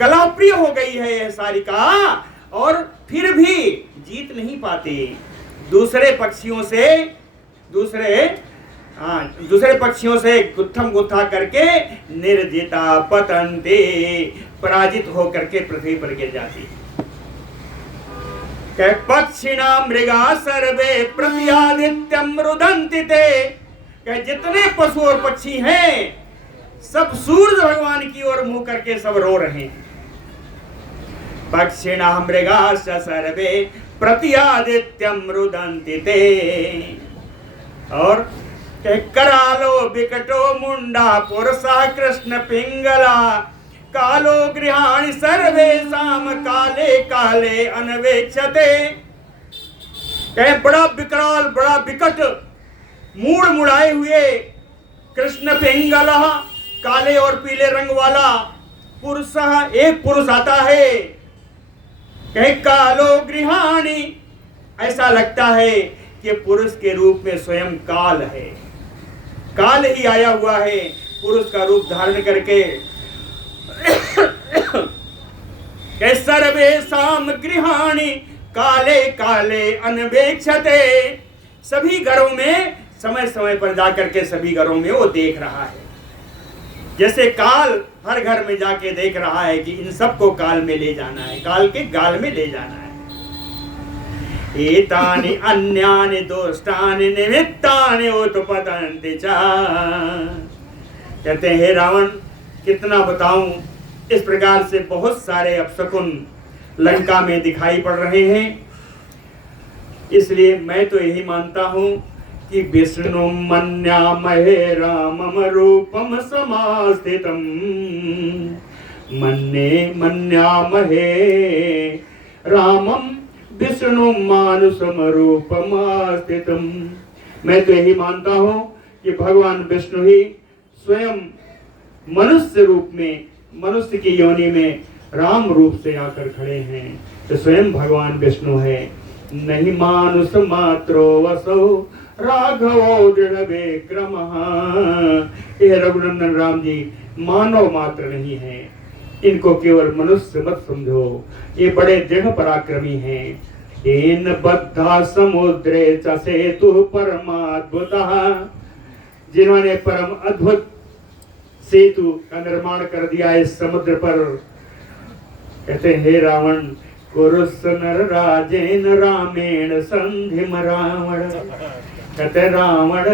कलह प्रिय हो गई है यह सारिका, और फिर भी जीत नहीं पाती। दूसरे पक्षियों से गुत्थम गुत्था करके निर्जिता पतन्ते, पराजित होकर के पृथ्वी पर गिर जाती। पक्षिणा मृगा सर्वे प्रत्यादित्यम रुदन्ति ते, जितने पशु और पक्षी हैं सब सूर्य भगवान की ओर मुंह करके सब रो रहे हैं। पक्षिणा मृगा सर्वे प्रत्यादित्यम रुदन्ति ते। और करालो विकटो मुंडा पुरुषा कृष्ण पिंगला, कालो गृहाणि सर्वेषाम काले काले अन्वेक्षते। कहे बड़ा विकराल, बड़ा विकट, मूड़ मुड़ाए हुए कृष्ण पिंगला, काले और पीले रंग वाला पुरुष, एक पुरुष आता है। कहे कालो गृहाणि, ऐसा लगता है कि पुरुष के रूप में स्वयं काल है, काल ही आया हुआ है पुरुष का रूप धारण करके। सर्वेषां गृहाणि काले काले अनवेक्षते, सभी घरों में समय समय पर जाकर के सभी घरों में वो देख रहा है, जैसे काल हर घर में जाके देख रहा है कि इन सबको काल में ले जाना है, काल के गाल में ले जाना है। एतानि अन्यानि दोष्टानि निमित्तानि उत्पतन्ति च, कहते हैं हे रावण कितना बताऊं, इस प्रकार से बहुत सारे अपशकुन लंका में दिखाई पड़ रहे हैं। इसलिए मैं तो यही मानता हूं कि विष्णु मन्यामहे रामम रूपम समास्थितम, मन्ये मन्यामहे रामम विष्णु मानुषम रूपमास्थितम। मैं तो यही मानता हूं कि भगवान विष्णु ही स्वयं मनुष्य रूप में, मनुष्य की योनि में राम रूप से आकर खड़े हैं, तो स्वयं भगवान विष्णु है। नहीं मानुष मात्रो वसो राघवो दृढ़ विक्रमः, यह रघुनंदन राम जी मानव मात्र नहीं है, इनको केवल मनुष्य मत समझो, ये बड़े दृढ़ पराक्रमी हैं। येन बद्धा समुद्रे च सेतु परमाद्भुतः, जिन्होंने परम अद्भुत सेतु का निर्माण कर दिया इस समुद्र पर। कहते हे रावण कुरुस नर राजेन रामेण संधिम रावण, कहते रावण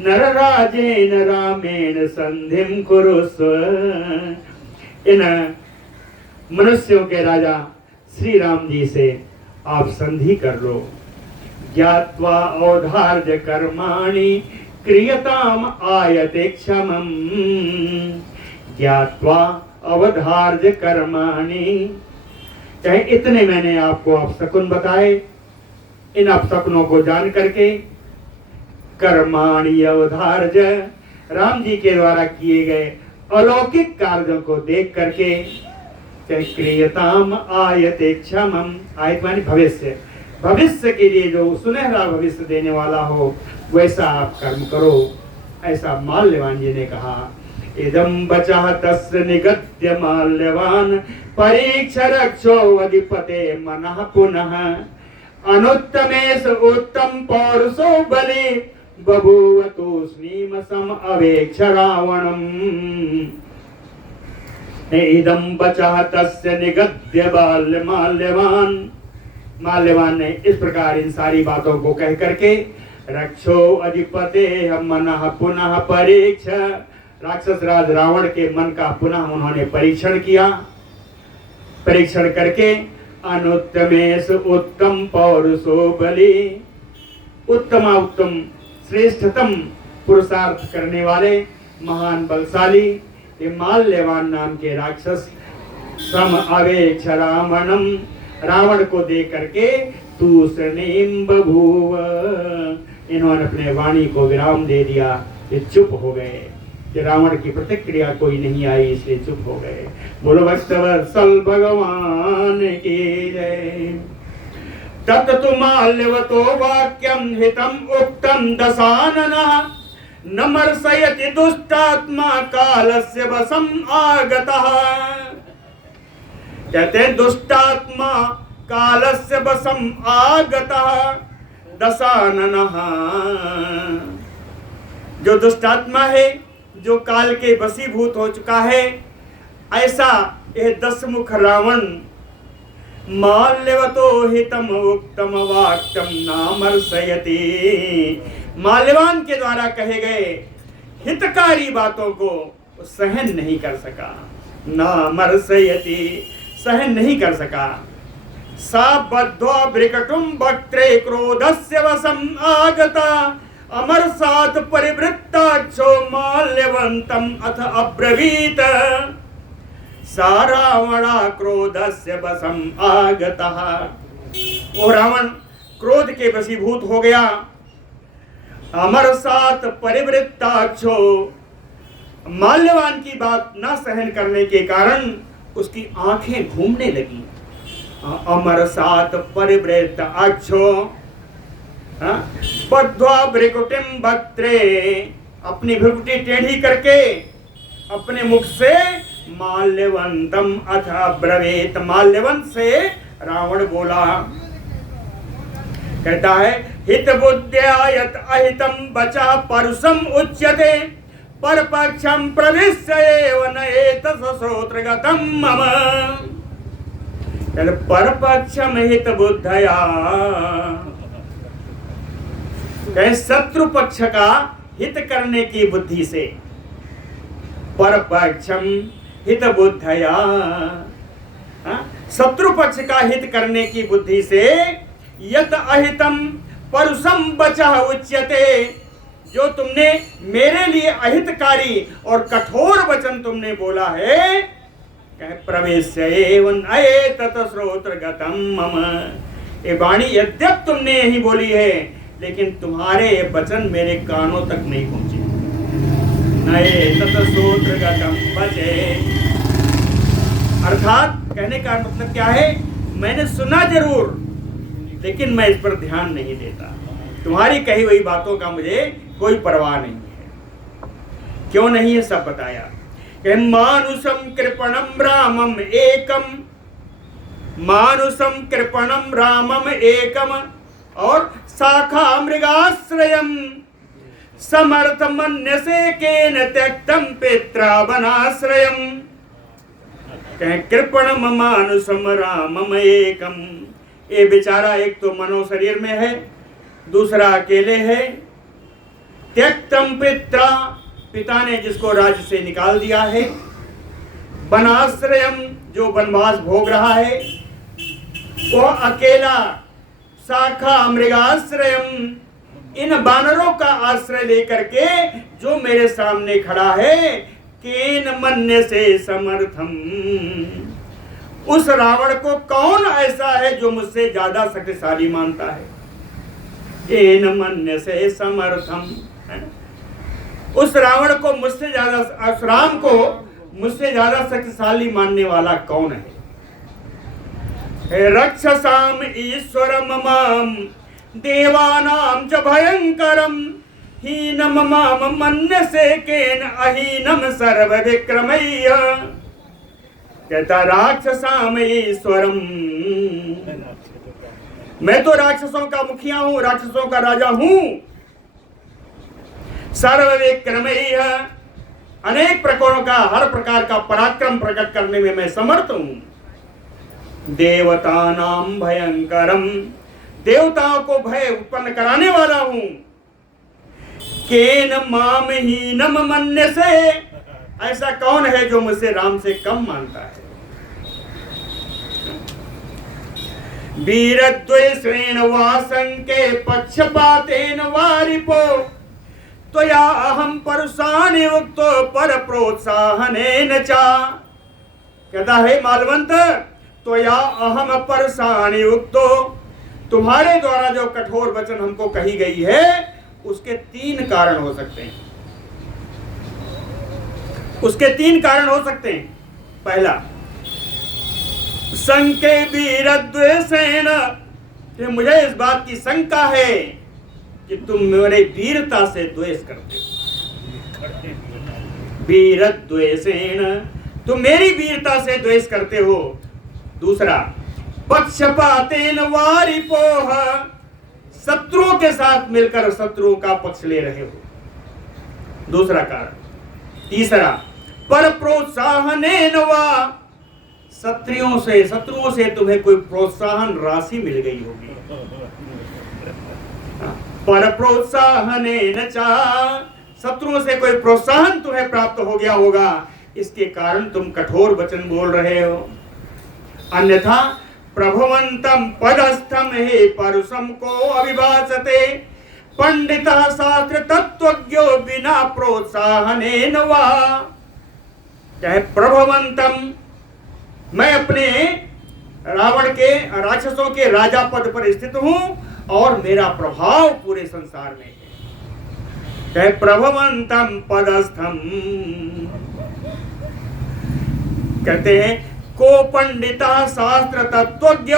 नर राजेन रामेण संधिम कुरुस, इन मनुष्यों के राजा श्री राम जी से आप संधि कर लो। ज्ञात्वा औधार्य कर्माणि क्रियताम आयते क्षमम, ज्ञात्वा अवधार्य कर्माणि, चाहे इतने मैंने आपको अपशकुन बताए, इन अपशकुनों को जान करके कर्माणि अवधार्य, राम जी के द्वारा किए गए अलौकिक कार्यों को देख करके, चाहे क्रियताम आयते क्षमम, आयत मानी भविष्य, भविष्य के लिए जो सुनहरा भविष्य देने वाला हो वैसा आप कर्म करो, ऐसा माल्यवान जी ने कहा। इदं बचः तस्य निगद्य माल्यवान परीक्ष रक्षो अधिपते मनः पुनः, अनुत्तमेष उत्तम पौरुषो बलि बभूव तूष्णीम सम अवेक्ष रावणम्। इदं बचः तस्य निगद्य माल्यवान, माल्यवान ने इस प्रकार इन सारी बातों को कह करके रक्षो अधिपते मनः पुनः परीक्ष, राक्षस राज रावण के मन का पुनः उन्होंने परीक्षण किया। परीक्षण करके अनुत्तमेष उत्तम पौरुषो बलि, उत्तमा उत्तम श्रेष्ठतम पुरुषार्थ करने वाले महान बलशाली ये माल्यवान नाम के राक्षस सम अवेक्ष रावणम, रावण को देख करके तूष्णीम बभूव, इन्होंने अपने वाणी को विराम दे दिया, ये चुप हो गए कि रावण की प्रतिक्रिया कोई नहीं आई, इसलिए चुप हो गए। बोलो भक्तवत्सल भगवान की जय। तत्तु माल्यवतो वाक्यम हितम उक्तम दशाननः, न मर्शयति दुष्टात्मा कालस्य वशम आगतः। कहते हैं दुष्टात्मा कालस्य वशम आगतः दशाननः, जो दुष्टात्मा है, जो काल के वशीभूत हो चुका है, ऐसा यह दशमुख रावण माल्यवतो हितम उक्तम वाक्यम नामर्शयति, माल्यवान के द्वारा कहे गए हितकारी बातों को सहन नहीं कर सका, नामर्शयति, सहन नहीं कर सका। सा बद्ध्वा विकटुम वक्त्रे क्रोधस्य वशम आगता, अमरसात् परिवृत्ताक्षो माल्यवन्तम् अथ अब्रवीत, सा रावणा क्रोधस्य वशम आगतः। वो रावण क्रोध के वशीभूत हो गया। अमरसात् परिवृत्ताक्षो, माल्यवान की बात न सहन करने के कारण उसकी आंखें घूमने लगी। अमरसात् परिवृत्ताक्षो, बद्ध्वा भ्रिकुटिम वक्त्रे, अपनी भ्रिकुटी टेढ़ी करके अपने मुख से माल्यवंतम अथ अब्रवीत, माल्यवंत से रावण बोला, कहता है हित बुद्ध्या यत अहितम बचा परुषम उच्यते परपक्षम प्रविश्य एव न एतत् श्रोत्रगतम मम। कहते परपक्षम हित बुद्धया, कहे शत्रु पक्ष का हित करने की बुद्धि से, परपक्षम हित बुद्धया, शत्रु पक्ष का हित करने की बुद्धि से, यत अहितम परुषम बचा उच्यते, जो तुमने मेरे लिए अहितकारी और कठोर वचन तुमने बोला है, कहे प्रवेश्य एवं एतत् श्रोत्रगतम मम, ये वाणी यद्यप तुमने यही बोली है लेकिन तुम्हारे ये वचन मेरे कानों तक नहीं पहुंचे। नए तत् श्रोत्रगतम बचे, अर्थात कहने का मतलब क्या है, मैंने सुना जरूर लेकिन मैं इस पर ध्यान नहीं देता, तुम्हारी कही हुई बातों का मुझे कोई परवाह नहीं है। क्यों नहीं है सब बताया। मानुषम कृपणम रामम एकम, मानुषम कृपणम रामम एकम और शाखा मृगाश्रयम समर्थ मन्यसे केन त्यक्तम पित्रा वनाश्रयम। कृपणम मानुषम रामम एकम, ये बेचारा एक तो मनो शरीर में है, दूसरा अकेले है, त्यक्तम पित्रा, पिता ने जिसको राज्य से निकाल दिया है, वनाश्रयम, जो वनवास भोग रहा है वो अकेला, शाखा मृगाश्रयम, इन बानरों का आश्रय लेकर के जो मेरे सामने खड़ा है, केन मन्य से समर्थम, उस रावण को कौन ऐसा है जो मुझसे ज्यादा शक्तिशाली मानता है। केन मन्य से समर्थम, उस रावण को मुझसे ज्यादा, उस राम को मुझसे ज्यादा शक्तिशाली मानने वाला कौन है। रक्षसाम ईश्वरम माम देवानाम च भयंकरम हीनम माम मन्यसे केन अहीनम सर्व विक्रमय्य। कहता राक्षसाम ईश्वरम, मैं तो राक्षसों का मुखिया हूं, राक्षसों का राजा हूं, सर्व विक्रमय्य, अनेक प्रकारों का, हर प्रकार का पराक्रम प्रकट करने में मैं समर्थ हूं। देवतानाम भयंकरम, देवताओं को भय उत्पन्न कराने वाला हूं। केन माम हीनम मन्यसे, ऐसा कौन है जो मुझसे राम से कम मानता है। वीरद्वेषेण वासंके पक्षपातेन वारिपो त्वया अहम परुषान युक्तो पर प्रोत्साहनेन चा। कहता है मालवंत, त्वया अहम परुषान युक्तो, तुम्हारे द्वारा जो कठोर वचन हमको कही गई है उसके 3 कारण हो सकते हैं, उसके 3 कारण हो सकते हैं। पहला, संके वीरद्वेषेण, मुझे इस बात की शंका है कि तुम मेरे वीरता से द्वेष करते हो। वीरद्वेषेण, तुम मेरी वीरता से द्वेष करते हो। दूसरा, पक्षपातेन वारिपोह, शत्रुओं के साथ मिलकर शत्रुओं का पक्ष ले रहे हो, दूसरा कारण। तीसरा, पर प्रोत्साहनेन वा, शत्रुओं से तुम्हें कोई प्रोत्साहन राशि मिल गई होगी। पर प्रोत्साहनेन चा, शत्रुओं से कोई प्रोत्साहन तुम्हें प्राप्त हो गया होगा, इसके कारण तुम कठोर वचन बोल रहे हो। अन्यथा प्रभवंतम पदस्थम हे परुषम को अभिभाषते पंडिता शास्त्र तत्वज्ञो बिना प्रोत्साहनेन वा। चाहे प्रभवंतम, मैं अपने रावण के, राक्षसों के राजा पद पर स्थित हूं और मेरा प्रभाव पूरे संसार में है। चाहे प्रभवंतम पदस्थम, कहते हैं को पंडिता शास्त्र तत्वज्ञ,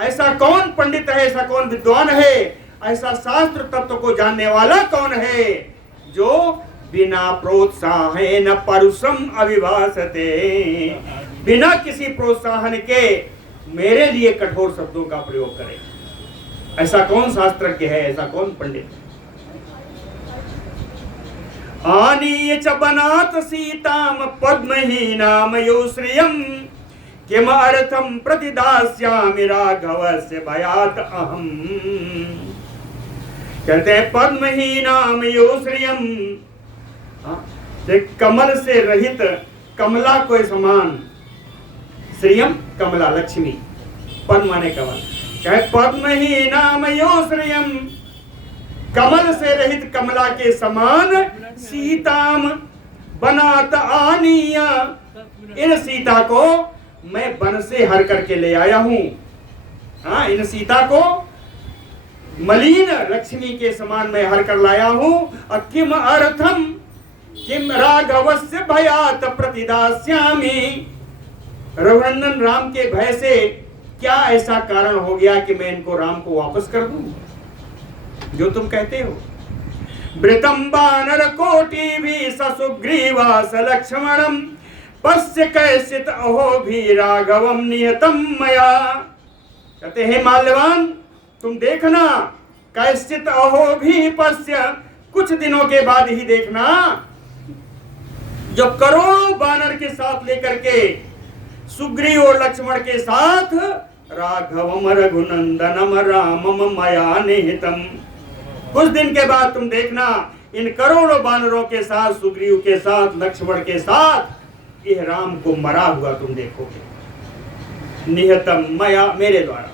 ऐसा कौन पंडित है, ऐसा कौन विद्वान है ऐसा शास्त्र तत्व को जानने वाला कौन है जो बिना प्रोत्साहन परुषम अभिभाषते, बिना किसी प्रोत्साहन के मेरे लिए कठोर शब्दों का प्रयोग करे। ऐसा कौन शास्त्रज्ञ है, ऐसा कौन पंडित है? आनीय च बनात सीताम पद्महीनाम यो श्रियम किम अर्थम प्रतिदास्यामि राघवस्य भयात् अहम। कहते हैं पद्महीनाम यो श्रियम, कमल से रहित कमला को समान, श्रियम कमला लक्ष्मी, पद्म माने कमल, कहे पद्महीनाम यो श्रियम, कमल से रहित कमला के समान सीताम बनात आनिया, इन सीता को मैं वन से हर करके ले आया हूं। हाँ, इन सीता को मलिन लक्ष्मी के समान मैं हर कर लाया हूं। किम अर्थम किम राघवस्य भयात् प्रतिदास्यामि, रघुनंदन राम के भय से क्या ऐसा कारण हो गया कि मैं इनको राम को वापस कर दूं जो तुम कहते हो। वृतम बानर कोटि भी सुग्रीवास लक्ष्मणम पश्य कैसित अहो भी राघवम नियतम मया। कहते हैं माल्यवान तुम देखना, कैसित अहो भी पश्य, कुछ दिनों के बाद ही देखना जब करोड़ों बानर के साथ लेकर के सुग्रीव और लक्ष्मण के साथ राघवम रघुनंदनम रामम मया निहितम, कुछ दिन के बाद तुम देखना इन करोड़ों बानरों के साथ, सुग्रीव के साथ, लक्ष्मण के साथ यह राम को मरा हुआ तुम देखोगे। निहतम मया, मेरे द्वारा।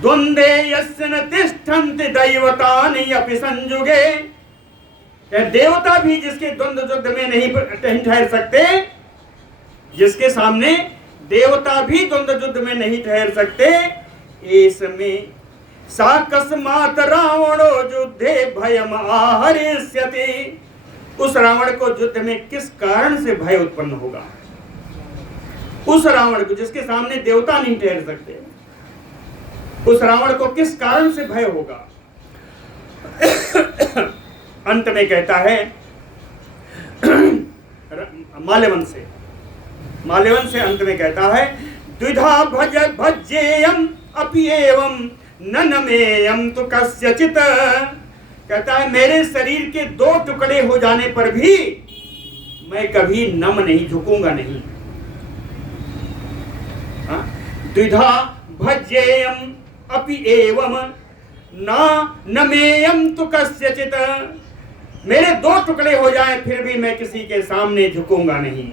द्वंद्वे यस्य न तिष्ठन्ति दैवतानि अपि संयुगे, देवता भी जिसके द्वंद्व युद्ध में नहीं ठहर सकते, जिसके सामने देवता भी द्वंद्व युद्ध में नहीं ठहर सकते, इसमें साकस्मात् रावणो युद्धे भयम आहरिष्यति, उस रावण को युद्ध में किस कारण से भय उत्पन्न होगा। उस रावण को जिसके सामने देवता नहीं ठहर सकते, उस रावण को किस कारण से भय होगा। अंत में कहता है माल्यवन से अंत में कहता है द्विधा भज भज्येयम अपि एवं न नमेयम तु कस्यचित, कहता है मेरे शरीर के दो टुकड़े हो जाने पर भी मैं कभी नम नहीं, झुकूंगा नहीं। द्विधा भज्येयम अपि एवं न नमेयम तु कस्यचित, मेरे दो टुकड़े हो जाएं फिर भी मैं किसी के सामने झुकूंगा नहीं।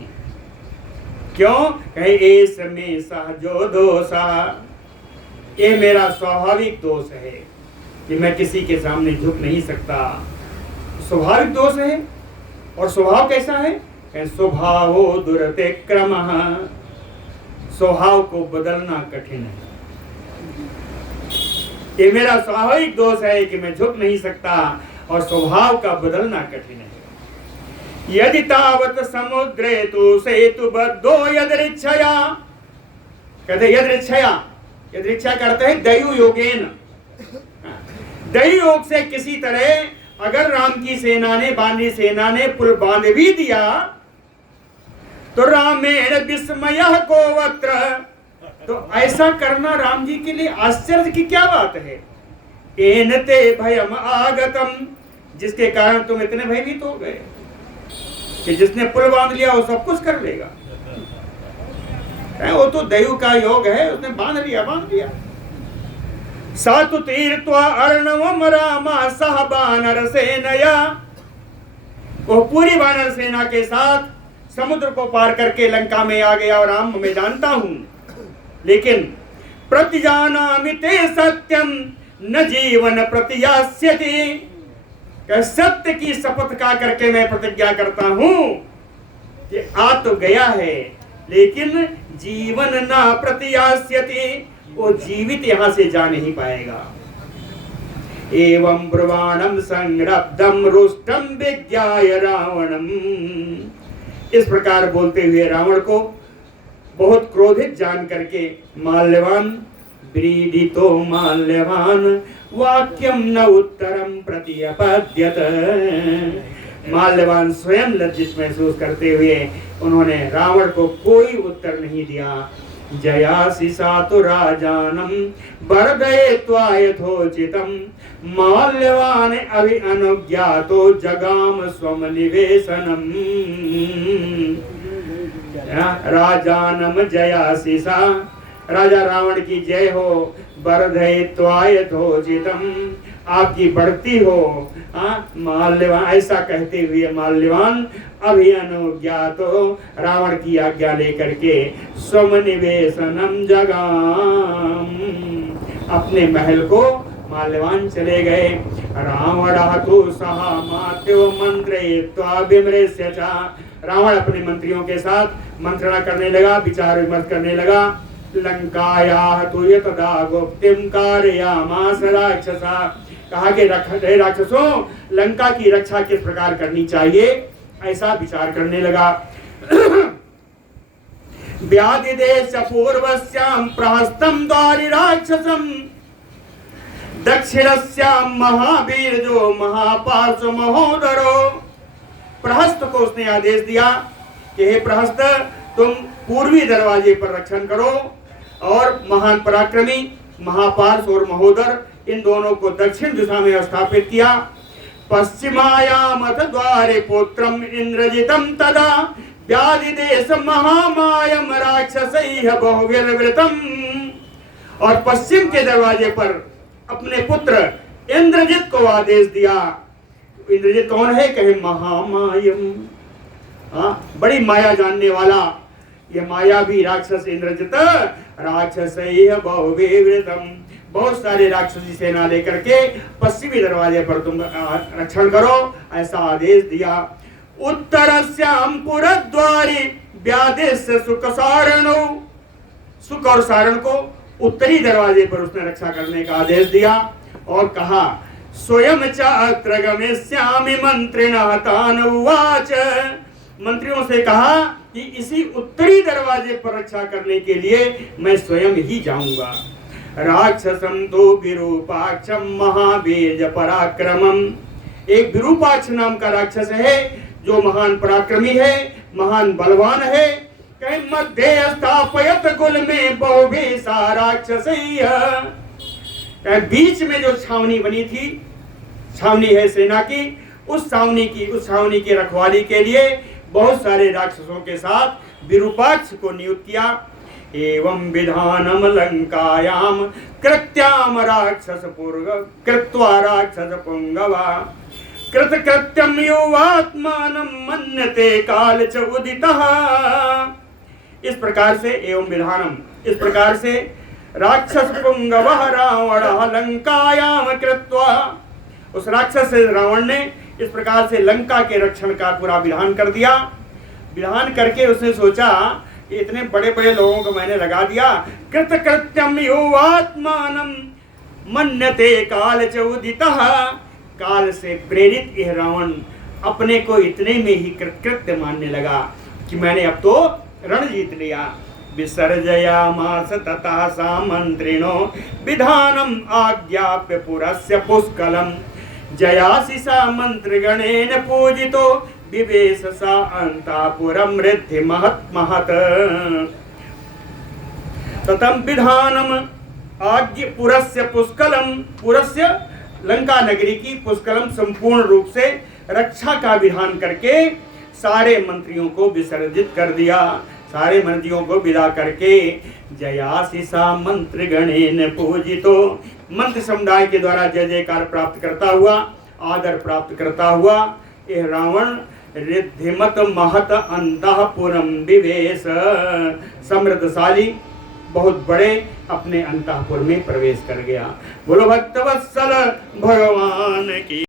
क्यों? कहे एस में सहजो दोषा, ये मेरा स्वाभाविक दोष है कि मैं किसी के सामने झुक नहीं सकता। स्वाभाविक दोष है। और स्वभाव कैसा है? स्वभावो दुरते क्रमः, स्वभाव को बदलना कठिन है। ये मेरा स्वाभाविक दोष है कि मैं झुक नहीं सकता और स्वभाव का बदलना कठिन है। यदि तावत समुद्रे तु सेतु बद्धो यदृच्छया, कहते यदृच्छया करते हैं दयु योगेन, दयु योग से किसी तरह अगर राम की सेना ने, बानरी सेना ने पुल बांध भी दिया तो रामेण विस्मयः कोवत्र, तो ऐसा करना राम जी के लिए आश्चर्य की क्या बात है। एनते भयम आगतम, जिसके कारण तुम इतने भयभीत हो गए कि जिसने पुल बांध लिया वो सब कुछ कर लेगा। वो तो दयु का योग है, उसने बांध लिया। सातु तीर्थवा अर्णवम रामा सह बानर सेनया, वो पूरी बानर सेना के साथ समुद्र को पार करके लंका में आ गया। और राम मैं जानता हूं, लेकिन प्रतिजानामि ते सत्यम न जीवन प्रतियास्यति, सत्य की शपथ का करके मैं प्रतिज्ञा करता हूं कि आ तो गया है लेकिन जीवन न प्रतियास्यति, वो जीवित यहां से जा नहीं पाएगा। एवं ब्रुवाणम संरब्धम रुष्टम विज्ञाय रावणम, इस प्रकार बोलते हुए रावण को बहुत क्रोधित जान करके माल्यवान व्रीडितो माल्यवान वाक्यम न उत्तरम प्रतिपद्यत। माल्यवान स्वयं लज्जित महसूस करते हुए उन्होंने रावण को कोई उत्तर नहीं दिया। जयासि सातु राजानम वर्धयित्वा माल्यवान अभि अनुज्ञातो जगाम स्वम निवेशनम। राजानम जयासि सा, राजा रावण की जय हो। वर्धयित्वा आपकी बढ़ती हो। माल्यवान, ऐसा कहते हुए माल्यवान अभि अनुज्ञातो रावण की आज्ञा लेकर के स्वनिवेशनम जगाम, अपने महल को माल्यवान चले गए। रावण तो सहा मात्यो मंत्रयित्वा विमृश्य च, रावण अपने मंत्रियों के साथ मंत्रणा करने लगा, विचार विमर्श करने लगा। लंकायाः तु यतदा गुप्तिम कारयामास राक्षसा, कहा कि राक्षसों लंका की रक्षा किस प्रकार करनी चाहिए, ऐसा विचार करने लगा। व्याधिदेश पूर्वस्याम प्रहस्तम द्वारि राक्षसम दक्षिणस्याम महावीर जो महापार्श्व महोदरो। प्रहस्त को उसने आदेश दिया कि हे प्रहस्त, तुम पूर्वी दरवाजे पर रक्षण करो और महान पराक्रमी महापार्श्व और महोदर इन दोनों को दक्षिण दिशा में स्थापित किया। पश्चिमायामथ द्वारे पुत्रम इंद्रजितम तदा व्याधिदेश महामायम राक्षसैः बहुविर्वृतम, और पश्चिम के दरवाजे पर अपने पुत्र इंद्रजित को आदेश दिया। इंद्रजित कौन है? कहे महामायम, बड़ी माया जानने वाला। ये मायावी राक्षस इंद्रजित राक्षसैः बहुविर्वृतम, बहुत सारे राक्षसी सेना लेकर के पश्चिमी दरवाजे पर तुम रक्षण करो, ऐसा आदेश दिया। उत्तरस्याम पुरद्वारि व्यादेस्य सुख सारणो, सुख और सारण को उत्तरी दरवाजे पर उसने रक्षा करने का आदेश दिया और कहा स्वयं च अत्र गमिष्यामि मंत्रिणः तान् उवाच, मंत्रियों से कहा कि इसी उत्तरी दरवाजे पर रक्षा करने के लिए मैं स्वयं ही जाऊंगा। राक्षसम तो विरूपाक्षम महावीर्य पराक्रमम, एक विरूपाक्ष नाम का राक्षस है जो महान पराक्रमी है, महान बलवान है। कहीं मध्य स्थापयत कुल में बहुभीषा राक्षसैः, बीच में जो छावनी बनी थी, छावनी है सेना की, उस छावनी की रखवाली के लिए बहुत सारे राक्षसों के साथ विरूपाक्ष को नियुक्त किया। एवं विधानम लंकायाम कृत्याम राक्षस पूर्व कृत्वा राक्षस पुंगवा कृतकृत्यम युवात्मानं मन्यते काल च उदितः। इस प्रकार से एवं विधानम, इस प्रकार से राक्षस पुंगवः रावणः लंकायाम कृत्वा, उस राक्षस से रावण ने इस प्रकार से लंका के रक्षण का पूरा विधान कर दिया। विधान करके उसने सोचा इतने बड़े बड़े लोगों को मैंने लगा दिया। कृतकृत्यम युवात्मानं मन्यते काल च उदितः, काल से प्रेरित यह रावण अपने को इतने में ही कृतकृत्य मानने लगा कि मैंने अब तो रण जीत लिया। विसर्जयामास तथा सा मंत्रिणो विधानम आज्ञाप्य पुरस्य पुष्कलम जयासि सा मंत्रिगणेन पूजितो विवेश सा अंतापुरम रिद्धि महत् महत्। ततम विधानम आज्ञ पुरस्य पुष्कलम, पुरस्य लंका नगरी की पुष्कलम संपूर्ण रूप से रक्षा का विधान करके सारे मंत्रियों को विसर्जित कर दिया। सारे मंत्रियों को विदा करके जयासि सा मंत्रिगणेन पूजितो, मंत्री समुदाय के द्वारा जय जयकार प्राप्त करता हुआ, आदर प्राप्त करता हुआ यह रावण रिद्धिमत महत अंतःपुरम विवेश, समृद्धशाली बहुत बड़े अपने अंतःपुर में प्रवेश कर गया। बोलो भक्तवत्सल भगवान की।